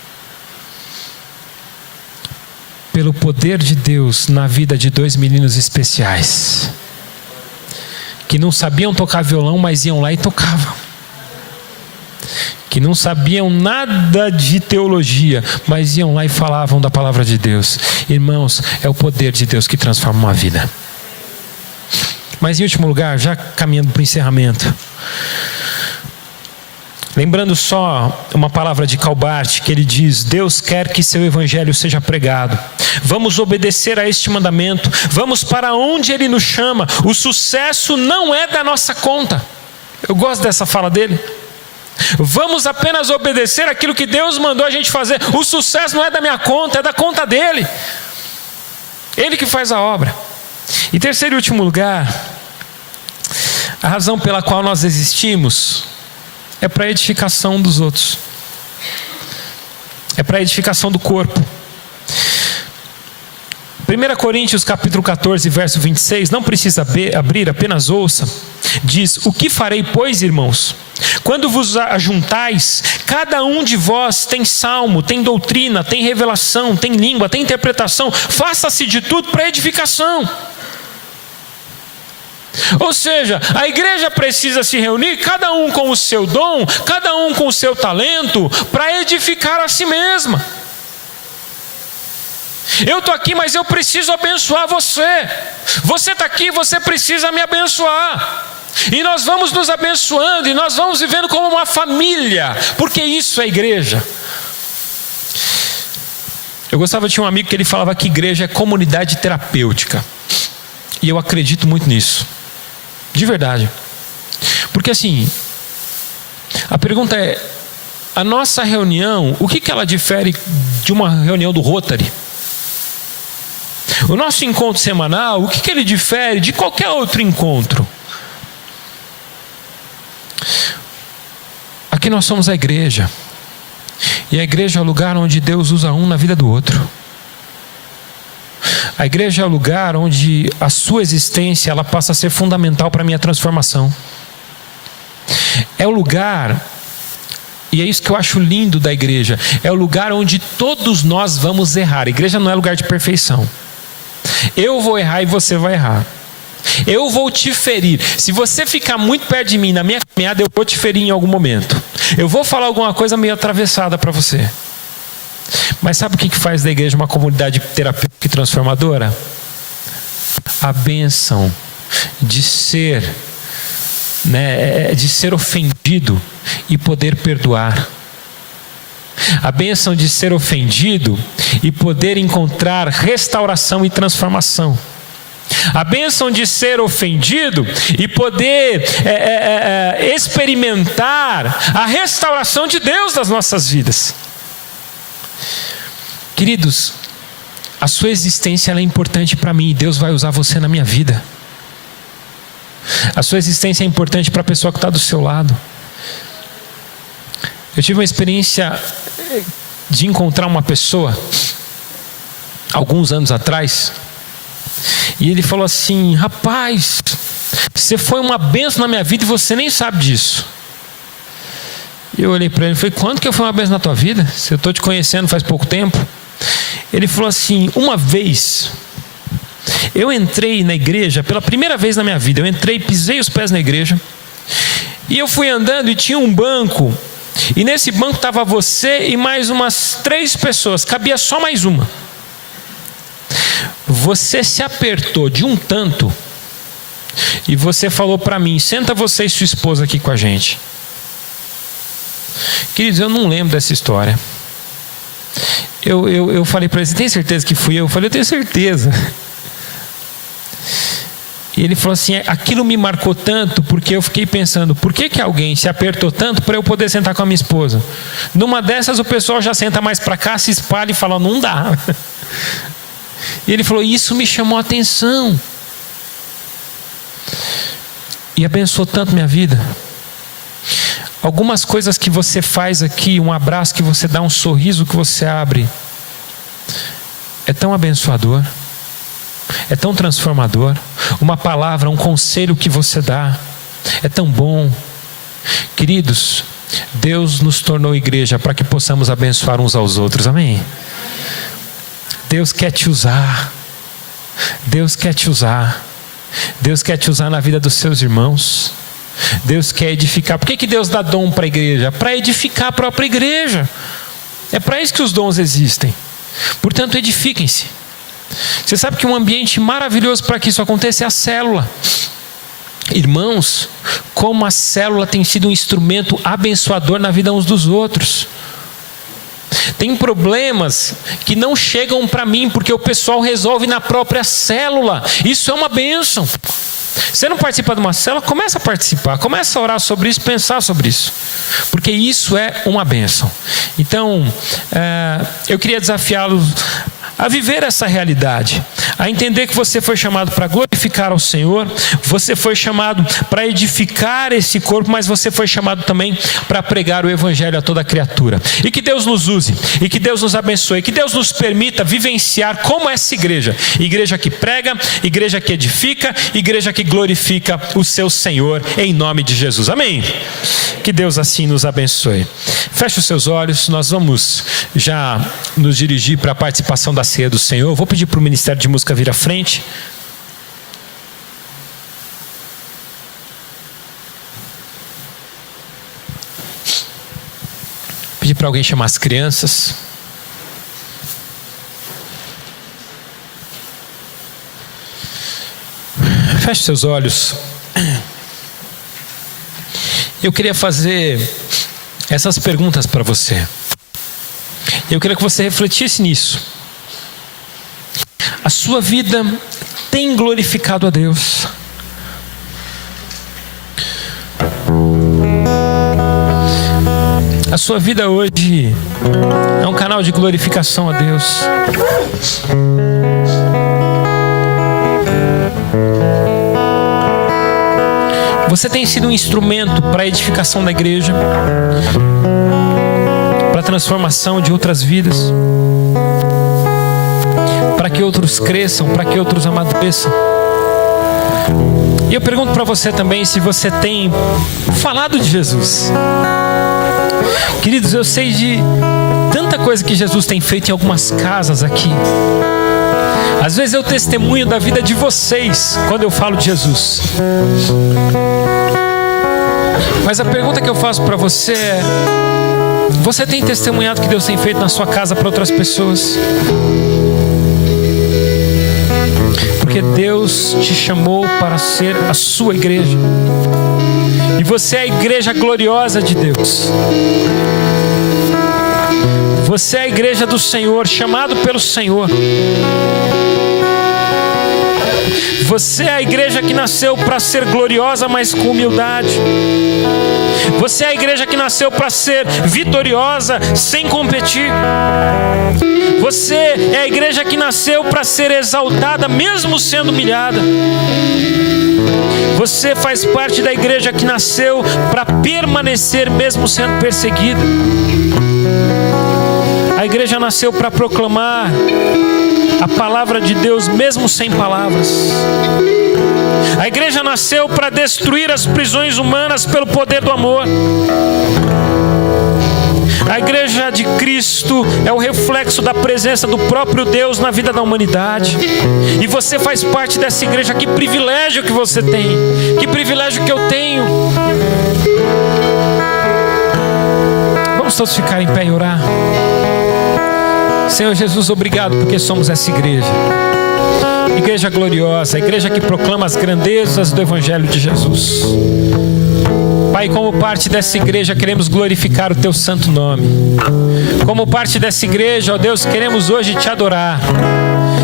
pelo poder de Deus na vida de 2 meninos especiais, que não sabiam tocar violão, mas iam lá e tocavam. Que não sabiam nada de teologia, mas iam lá e falavam da palavra de Deus. Irmãos, é o poder de Deus que transforma uma vida. Mas em último lugar, já caminhando para o encerramento, lembrando só uma palavra de Calbart, que ele diz: Deus quer que seu evangelho seja pregado. Vamos obedecer a este mandamento. Vamos para onde ele nos chama. O sucesso não é da nossa conta. Eu gosto dessa fala dele. Vamos apenas obedecer aquilo que Deus mandou a gente fazer. O sucesso não é da minha conta, é da conta dele. Ele que faz a obra. E terceiro e último lugar, a razão pela qual nós existimos é para a edificação dos outros. É para a edificação do corpo. 1 Coríntios capítulo 14, verso 26, não precisa abrir, apenas ouça. Diz: o que farei, pois, irmãos? Quando vos ajuntais, cada um de vós tem salmo, tem doutrina, tem revelação, tem língua, tem interpretação. Faça-se de tudo para edificação. Ou seja, a igreja precisa se reunir, cada um com o seu dom, cada um com o seu talento, para edificar a si mesma. Eu estou aqui, mas eu preciso abençoar você. Você está aqui, você precisa me abençoar. E nós vamos nos abençoando, e nós vamos vivendo como uma família, porque isso é igreja. Eu gostava de um amigo que ele falava que igreja é comunidade terapêutica. E eu acredito muito nisso. De verdade. Porque assim, a pergunta é: a nossa reunião, o que ela difere de uma reunião do Rotary? O nosso encontro semanal, o que ele difere de qualquer outro encontro? Aqui nós somos a igreja. E a igreja é o lugar onde Deus usa um na vida do outro. A igreja é o lugar onde a sua existência ela passa a ser fundamental para a minha transformação. É o lugar, e é isso que eu acho lindo da igreja, é o lugar onde todos nós vamos errar. A igreja não é lugar de perfeição. Eu vou errar e você vai errar. Eu vou te ferir. Se você ficar muito perto de mim na minha caminhada, eu vou te ferir em algum momento. Eu vou falar alguma coisa meio atravessada para você. Mas sabe o que faz da igreja uma comunidade terapêutica e transformadora? A bênção de ser, de ser ofendido e poder perdoar. A bênção de ser ofendido e poder encontrar restauração e transformação. A bênção de ser ofendido e poder experimentar a restauração de Deus das nossas vidas. Queridos, a sua existência ela é importante para mim e Deus vai usar você na minha vida. A sua existência é importante para a pessoa que está do seu lado. Eu tive uma experiência de encontrar uma pessoa alguns anos atrás e ele falou assim: rapaz, você foi uma bênção na minha vida e você nem sabe disso. E eu olhei para ele e falei: quando que eu fui uma bênção na tua vida? Se eu estou te conhecendo faz pouco tempo. Ele falou assim: uma vez eu entrei na igreja pela primeira vez na minha vida. Eu entrei, pisei os pés na igreja e eu fui andando e tinha um banco. E nesse banco estava você e mais umas 3 pessoas, cabia só mais uma. Você se apertou de um tanto e você falou para mim: senta você e sua esposa aqui com a gente. Queridos, eu não lembro dessa história. Eu falei para ele: você tem certeza que fui eu? Eu falei: eu tenho certeza. E ele falou assim: aquilo me marcou tanto, porque eu fiquei pensando, por que alguém se apertou tanto para eu poder sentar com a minha esposa? Numa dessas o pessoal já senta mais para cá, se espalha e fala: não dá. E ele falou: isso me chamou a atenção e abençoou tanto minha vida. Algumas coisas que você faz aqui, um abraço que você dá, um sorriso que você abre, é tão abençoador, é tão transformador. Uma palavra, um conselho que você dá, é tão bom. Queridos, Deus nos tornou igreja para que possamos abençoar uns aos outros, amém? Deus quer te usar. Deus quer te usar. Deus quer te usar na vida dos seus irmãos. Deus quer edificar. Por que Deus dá dom para a igreja? Para edificar a própria igreja. É para isso que os dons existem. Portanto, edifiquem-se. Você sabe que um ambiente maravilhoso para que isso aconteça é a célula. Irmãos, como a célula tem sido um instrumento abençoador na vida uns dos outros. Tem problemas que não chegam para mim porque o pessoal resolve na própria célula. Isso é uma bênção. Você não participa de uma célula? Começa a participar, começa a orar sobre isso, pensar sobre isso, porque isso é uma bênção. Então, eu queria desafiá-los a viver essa realidade, a entender que você foi chamado para glorificar ao Senhor, você foi chamado para edificar esse corpo, mas você foi chamado também para pregar o Evangelho a toda criatura. E que Deus nos use, e que Deus nos abençoe, que Deus nos permita vivenciar como essa igreja, igreja que prega, igreja que edifica, igreja que glorifica o seu Senhor, em nome de Jesus, amém? Que Deus assim nos abençoe. Feche os seus olhos, nós vamos já nos dirigir para a participação da ceia do Senhor. Vou pedir para o Ministério de Música vir à frente. Pedir para alguém chamar as crianças. Feche seus olhos. Eu queria fazer essas perguntas para você. Eu queria que você refletisse nisso. A sua vida tem glorificado a Deus? A sua vida hoje é um canal de glorificação a Deus? Você tem sido um instrumento para a edificação da igreja, para a transformação de outras vidas, para que outros cresçam, para que outros amadureçam? E eu pergunto para você também se você tem falado de Jesus. Queridos, eu sei de tanta coisa que Jesus tem feito em algumas casas aqui. Às vezes eu testemunho da vida de vocês quando eu falo de Jesus. Mas a pergunta que eu faço para você é: Você tem testemunhado o que Deus tem feito na sua casa para outras pessoas? Porque Deus te chamou para ser a sua igreja. E você é a igreja gloriosa de Deus. Você é a igreja do Senhor, chamado pelo Senhor. Você é a igreja que nasceu para ser gloriosa, mas com humildade. Você é a igreja que nasceu para ser vitoriosa, sem competir. Você é a igreja que nasceu para ser exaltada, mesmo sendo humilhada. Você faz parte da igreja que nasceu para permanecer, mesmo sendo perseguida. A igreja nasceu para proclamar a palavra de Deus, mesmo sem palavras. A igreja nasceu para destruir as prisões humanas pelo poder do amor. A igreja de Cristo é o reflexo da presença do próprio Deus na vida da humanidade. E você faz parte dessa igreja. Que privilégio que você tem. Que privilégio que eu tenho. Vamos todos ficar em pé e orar. Senhor Jesus, obrigado porque somos essa igreja. Igreja gloriosa, igreja que proclama as grandezas do Evangelho de Jesus. Pai, como parte dessa igreja queremos glorificar o Teu santo nome. Como parte dessa igreja, ó Deus, queremos hoje Te adorar.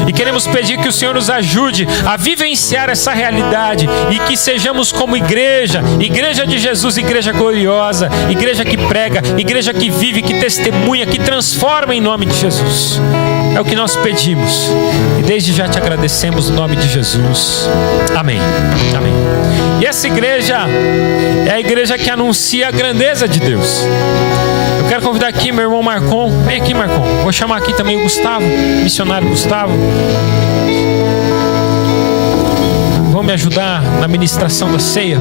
E queremos pedir que o Senhor nos ajude a vivenciar essa realidade e que sejamos como igreja, igreja de Jesus, igreja gloriosa, igreja que prega, igreja que vive, que testemunha, que transforma em nome de Jesus. É o que nós pedimos e desde já Te agradecemos no nome de Jesus. Amém. Amém. E essa igreja é a igreja que anuncia a grandeza de Deus. Eu quero convidar aqui meu irmão Marcon. Vem aqui, Marcon. Vou chamar aqui também o Gustavo, missionário Gustavo. Vão me ajudar na ministração da ceia.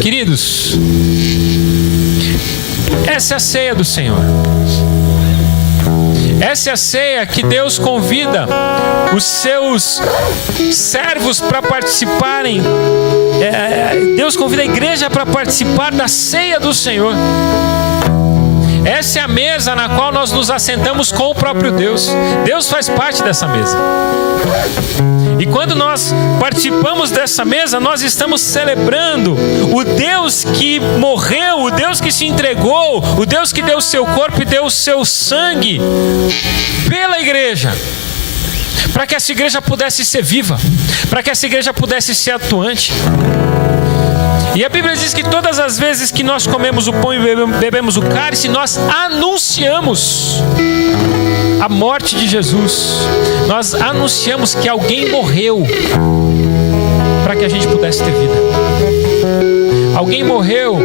Queridos, essa é a ceia do Senhor. Essa é a ceia que Deus convida os seus servos para participarem. Deus convida a igreja para participar da ceia do Senhor. Essa é a mesa na qual nós nos assentamos com o próprio Deus. Deus faz parte dessa mesa. E quando nós participamos dessa mesa, nós estamos celebrando o Deus que morreu, o Deus que se entregou, o Deus que deu o seu corpo e deu o seu sangue pela igreja, para que essa igreja pudesse ser viva, para que essa igreja pudesse ser atuante. E a Bíblia diz que todas as vezes que nós comemos o pão e bebemos o cálice, nós anunciamos a morte de Jesus. Nós anunciamos que alguém morreu para que a gente pudesse ter vida. Alguém morreu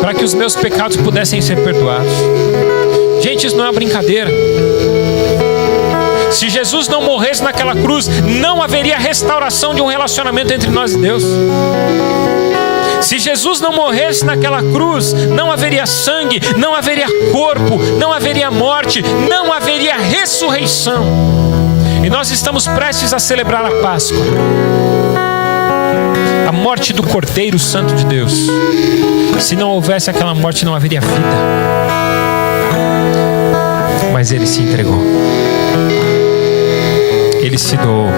para que os meus pecados pudessem ser perdoados. Gente, isso não é uma brincadeira. Se Jesus não morresse naquela cruz, não haveria restauração de um relacionamento entre nós e Deus. Se Jesus não morresse naquela cruz, não haveria sangue, não haveria corpo, não haveria morte, não haveria ressurreição. E nós estamos prestes a celebrar a Páscoa, a morte do Cordeiro Santo de Deus. Se não houvesse aquela morte, não haveria vida. Mas Ele se entregou. Ele se doou.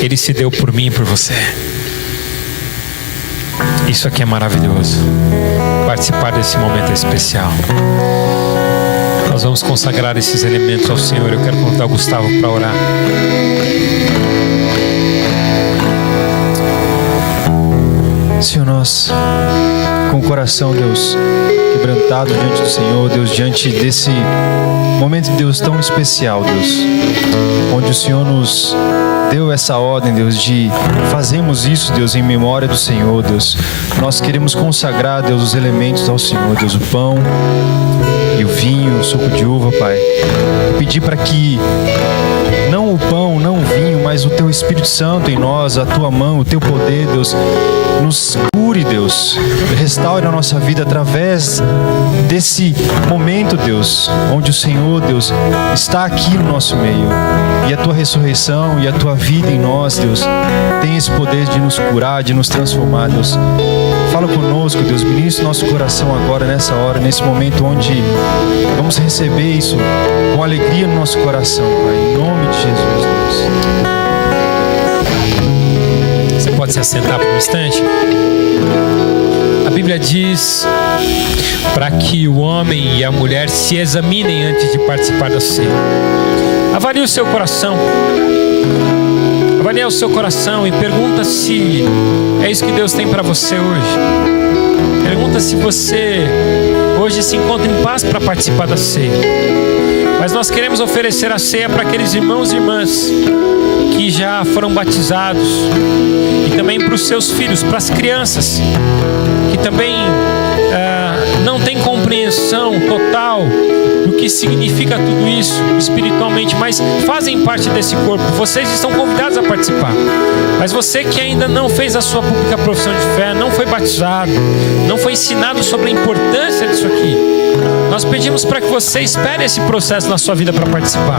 Ele se deu por mim e por você. Isso aqui é maravilhoso. Participar desse momento é especial. Nós vamos consagrar esses elementos ao Senhor. Eu quero convidar o Gustavo para orar. Senhor, nós com o coração, Deus, quebrantado diante do Senhor, Deus, diante desse momento, Deus, tão especial, Deus, onde o Senhor nos deu essa ordem, Deus, de fazermos isso, Deus, em memória do Senhor, Deus. Nós queremos consagrar, Deus, os elementos ao Senhor, Deus, o pão e o vinho, o suco de uva, Pai. Pedir para que não o pão, não o vinho, mas o Teu Espírito Santo em nós, a Tua mão, o Teu poder, Deus, nos cure, Deus. Restaure a nossa vida através desse momento, Deus, onde o Senhor, Deus, está aqui no nosso meio. E a Tua ressurreição e a Tua vida em nós, Deus, tem esse poder de nos curar, de nos transformar, Deus. Fala conosco, Deus, ministra nosso coração agora, nessa hora, nesse momento onde vamos receber isso com alegria no nosso coração, Pai, em nome de Jesus, Deus. Você pode se assentar por um instante? A Bíblia diz para que o homem e a mulher se examinem antes de participar da ceia. Avalie o seu coração. Avalie o seu coração e pergunta se é isso que Deus tem para você hoje. Pergunta se você hoje se encontra em paz para participar da ceia. Mas nós queremos oferecer a ceia para aqueles irmãos e irmãs que já foram batizados, e também para os seus filhos, para as crianças que também não têm compreensão total do que significa tudo isso espiritualmente, mas fazem parte desse corpo. Vocês estão convidados a participar. Mas você que ainda não fez a sua pública profissão de fé, não foi batizado, não foi ensinado sobre a importância disso aqui, nós pedimos para que você espere esse processo na sua vida para participar,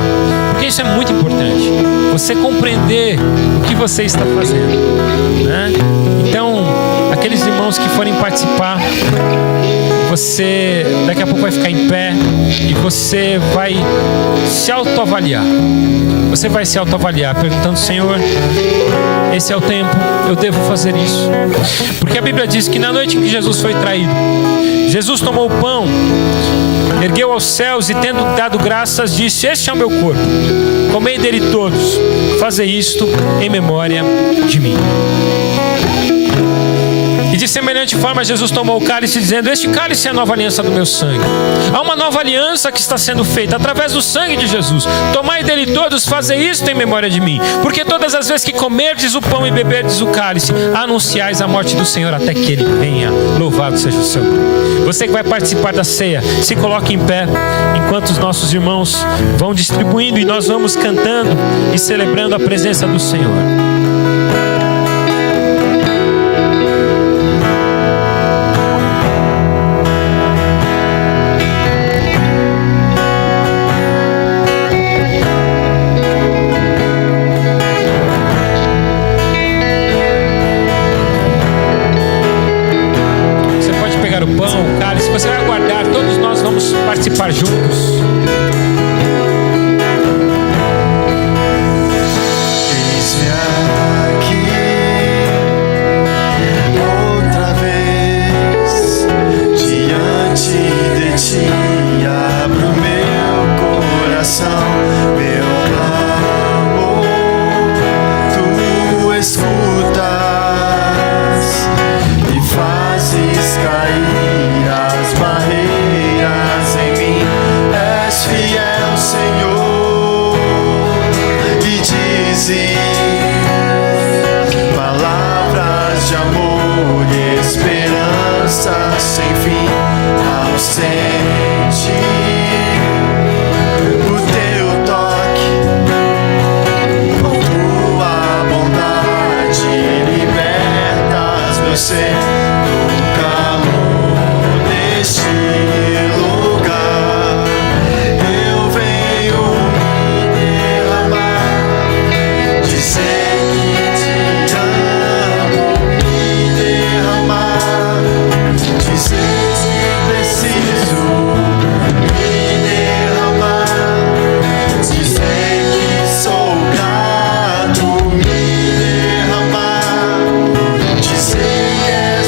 porque isso é muito importante, você compreender o que você está fazendo, né? Então, aqueles irmãos que forem participar, você daqui a pouco vai ficar em pé e você vai se autoavaliar. Você vai se autoavaliar, perguntando: Senhor, esse é o tempo, eu devo fazer isso? Porque a Bíblia diz que na noite em que Jesus foi traído, Jesus tomou o pão, ergueu aos céus e, tendo dado graças, disse: este é o meu corpo, comei dele todos, fazei isto em memória de mim. E de semelhante forma Jesus tomou o cálice, dizendo: este cálice é a nova aliança do meu sangue. Há uma nova aliança que está sendo feita através do sangue de Jesus. Tomai dele todos, fazei isto em memória de mim. Porque todas as vezes que comerdes o pão e beberdes o cálice, anunciais a morte do Senhor até que ele venha. Louvado seja o seu nome. Você que vai participar da ceia, se coloque em pé enquanto os nossos irmãos vão distribuindo e nós vamos cantando e celebrando a presença do Senhor. Participar juntos. Eis-me aqui outra vez diante de ti, abro meu coração, meu clamor, tu escutas e fazes cair as barreiras. És fiel, Senhor, e dizes palavras de amor e esperança sem fim. Ao sentir o teu toque, com tua bondade libertas meu ser do calor deste lugar. Eu venho me derramar, dizer que te amo, me derramar, dizer que preciso me derramar, dizer que sou grato, me derramar, dizer que és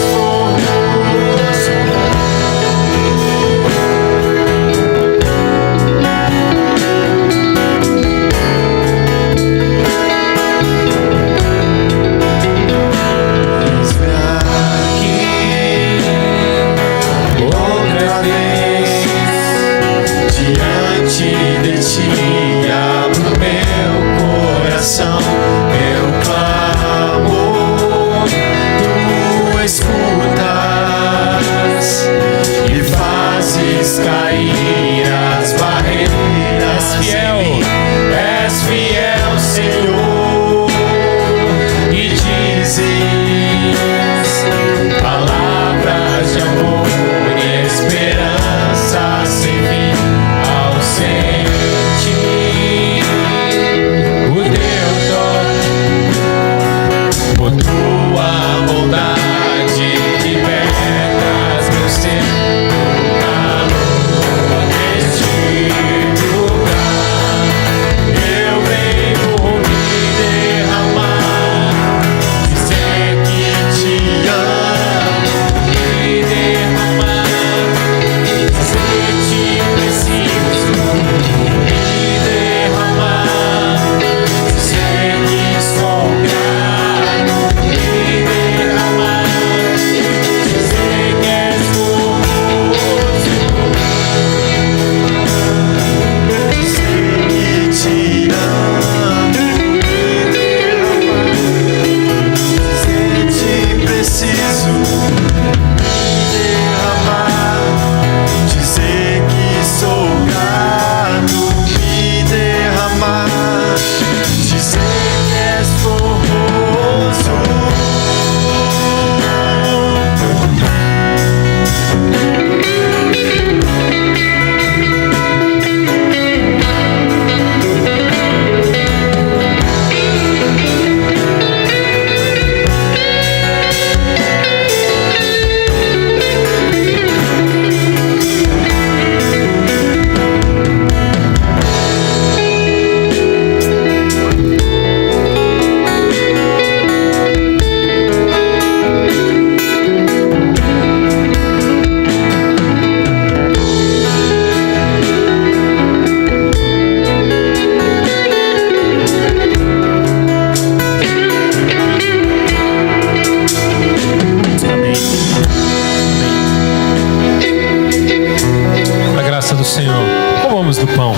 do Senhor. Comamos do pão.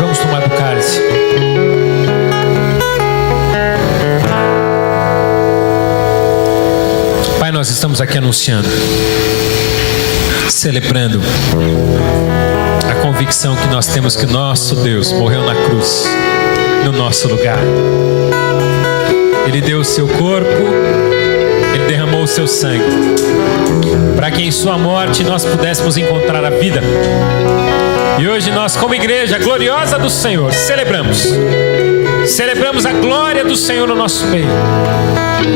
Vamos tomar do cálice. Pai, nós estamos aqui anunciando, celebrando a convicção que nós temos que o nosso Deus morreu na cruz, no nosso lugar. Ele deu o seu corpo, Ele derramou o seu sangue, para que em sua morte nós pudéssemos encontrar a vida. E hoje nós, como igreja gloriosa do Senhor, celebramos a glória do Senhor no nosso meio,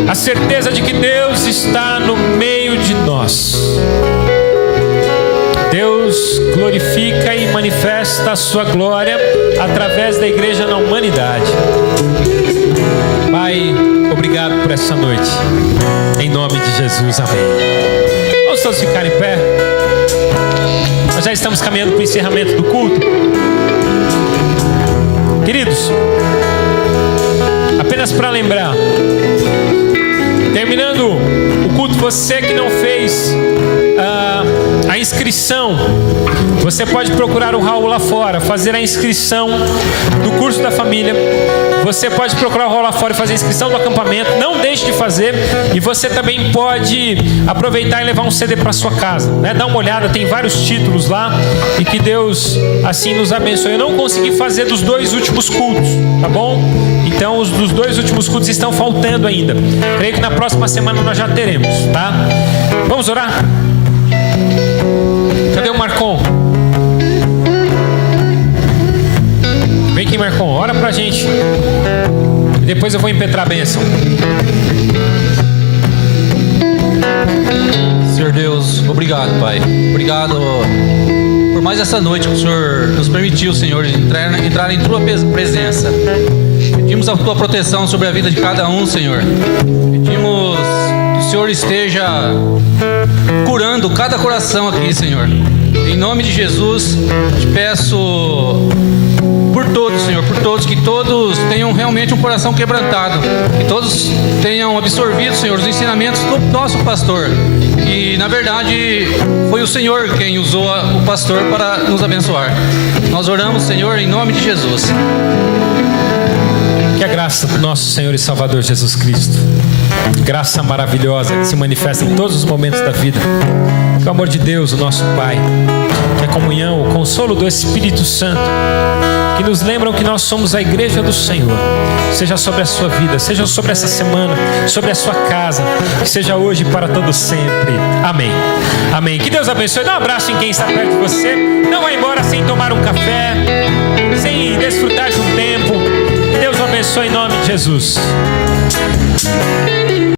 a certeza de que Deus está no meio de nós. Deus glorifica e manifesta a sua glória através da igreja na humanidade. Pai, obrigado por essa noite. Em nome de Jesus, amém. Vamos todos ficar em pé. Nós já estamos caminhando para o encerramento do culto. Queridos, apenas para lembrar, terminando o culto, você que não fez a inscrição, você pode procurar o Raul lá fora, fazer a inscrição do curso da família. Você pode procurar o Raul lá fora e fazer a inscrição do acampamento. Não deixe de fazer. E você também pode aproveitar e levar um CD para sua casa, né? Dá uma olhada, tem vários títulos lá. E que Deus assim nos abençoe. Eu não consegui fazer dos 2 últimos cultos, tá bom? Então os dos 2 últimos cultos estão faltando ainda. Creio que na próxima semana nós já teremos, tá? Vamos orar? Cadê o Marcon? Vem aqui, Marcon, ora pra gente. E depois eu vou impetrar a bênção. Senhor Deus, obrigado, Pai. Obrigado por mais essa noite que o Senhor nos permitiu, Senhor, entrar em Tua presença. Pedimos a Tua proteção sobre a vida de cada um, Senhor. Pedimos que o Senhor esteja curando cada coração aqui, Senhor. Em nome de Jesus, te peço por todos, Senhor, por todos, que todos tenham realmente um coração quebrantado, que todos tenham absorvido, Senhor, os ensinamentos do nosso pastor, e na verdade foi o Senhor quem usou o pastor para nos abençoar. Nós oramos, Senhor, em nome de Jesus. Que a graça do nosso Senhor e Salvador Jesus Cristo, graça maravilhosa que se manifesta em todos os momentos da vida, que o amor de Deus, o nosso Pai, que a comunhão, o consolo do Espírito Santo, que nos lembram que nós somos a igreja do Senhor, seja sobre a sua vida, seja sobre essa semana, sobre a sua casa, que seja hoje e para todo sempre. Amém. Amém. Que Deus abençoe. Dá um abraço em quem está perto de você. Não vá embora sem tomar um café, sem desfrutar de um tempo. Que Deus o abençoe em nome de Jesus.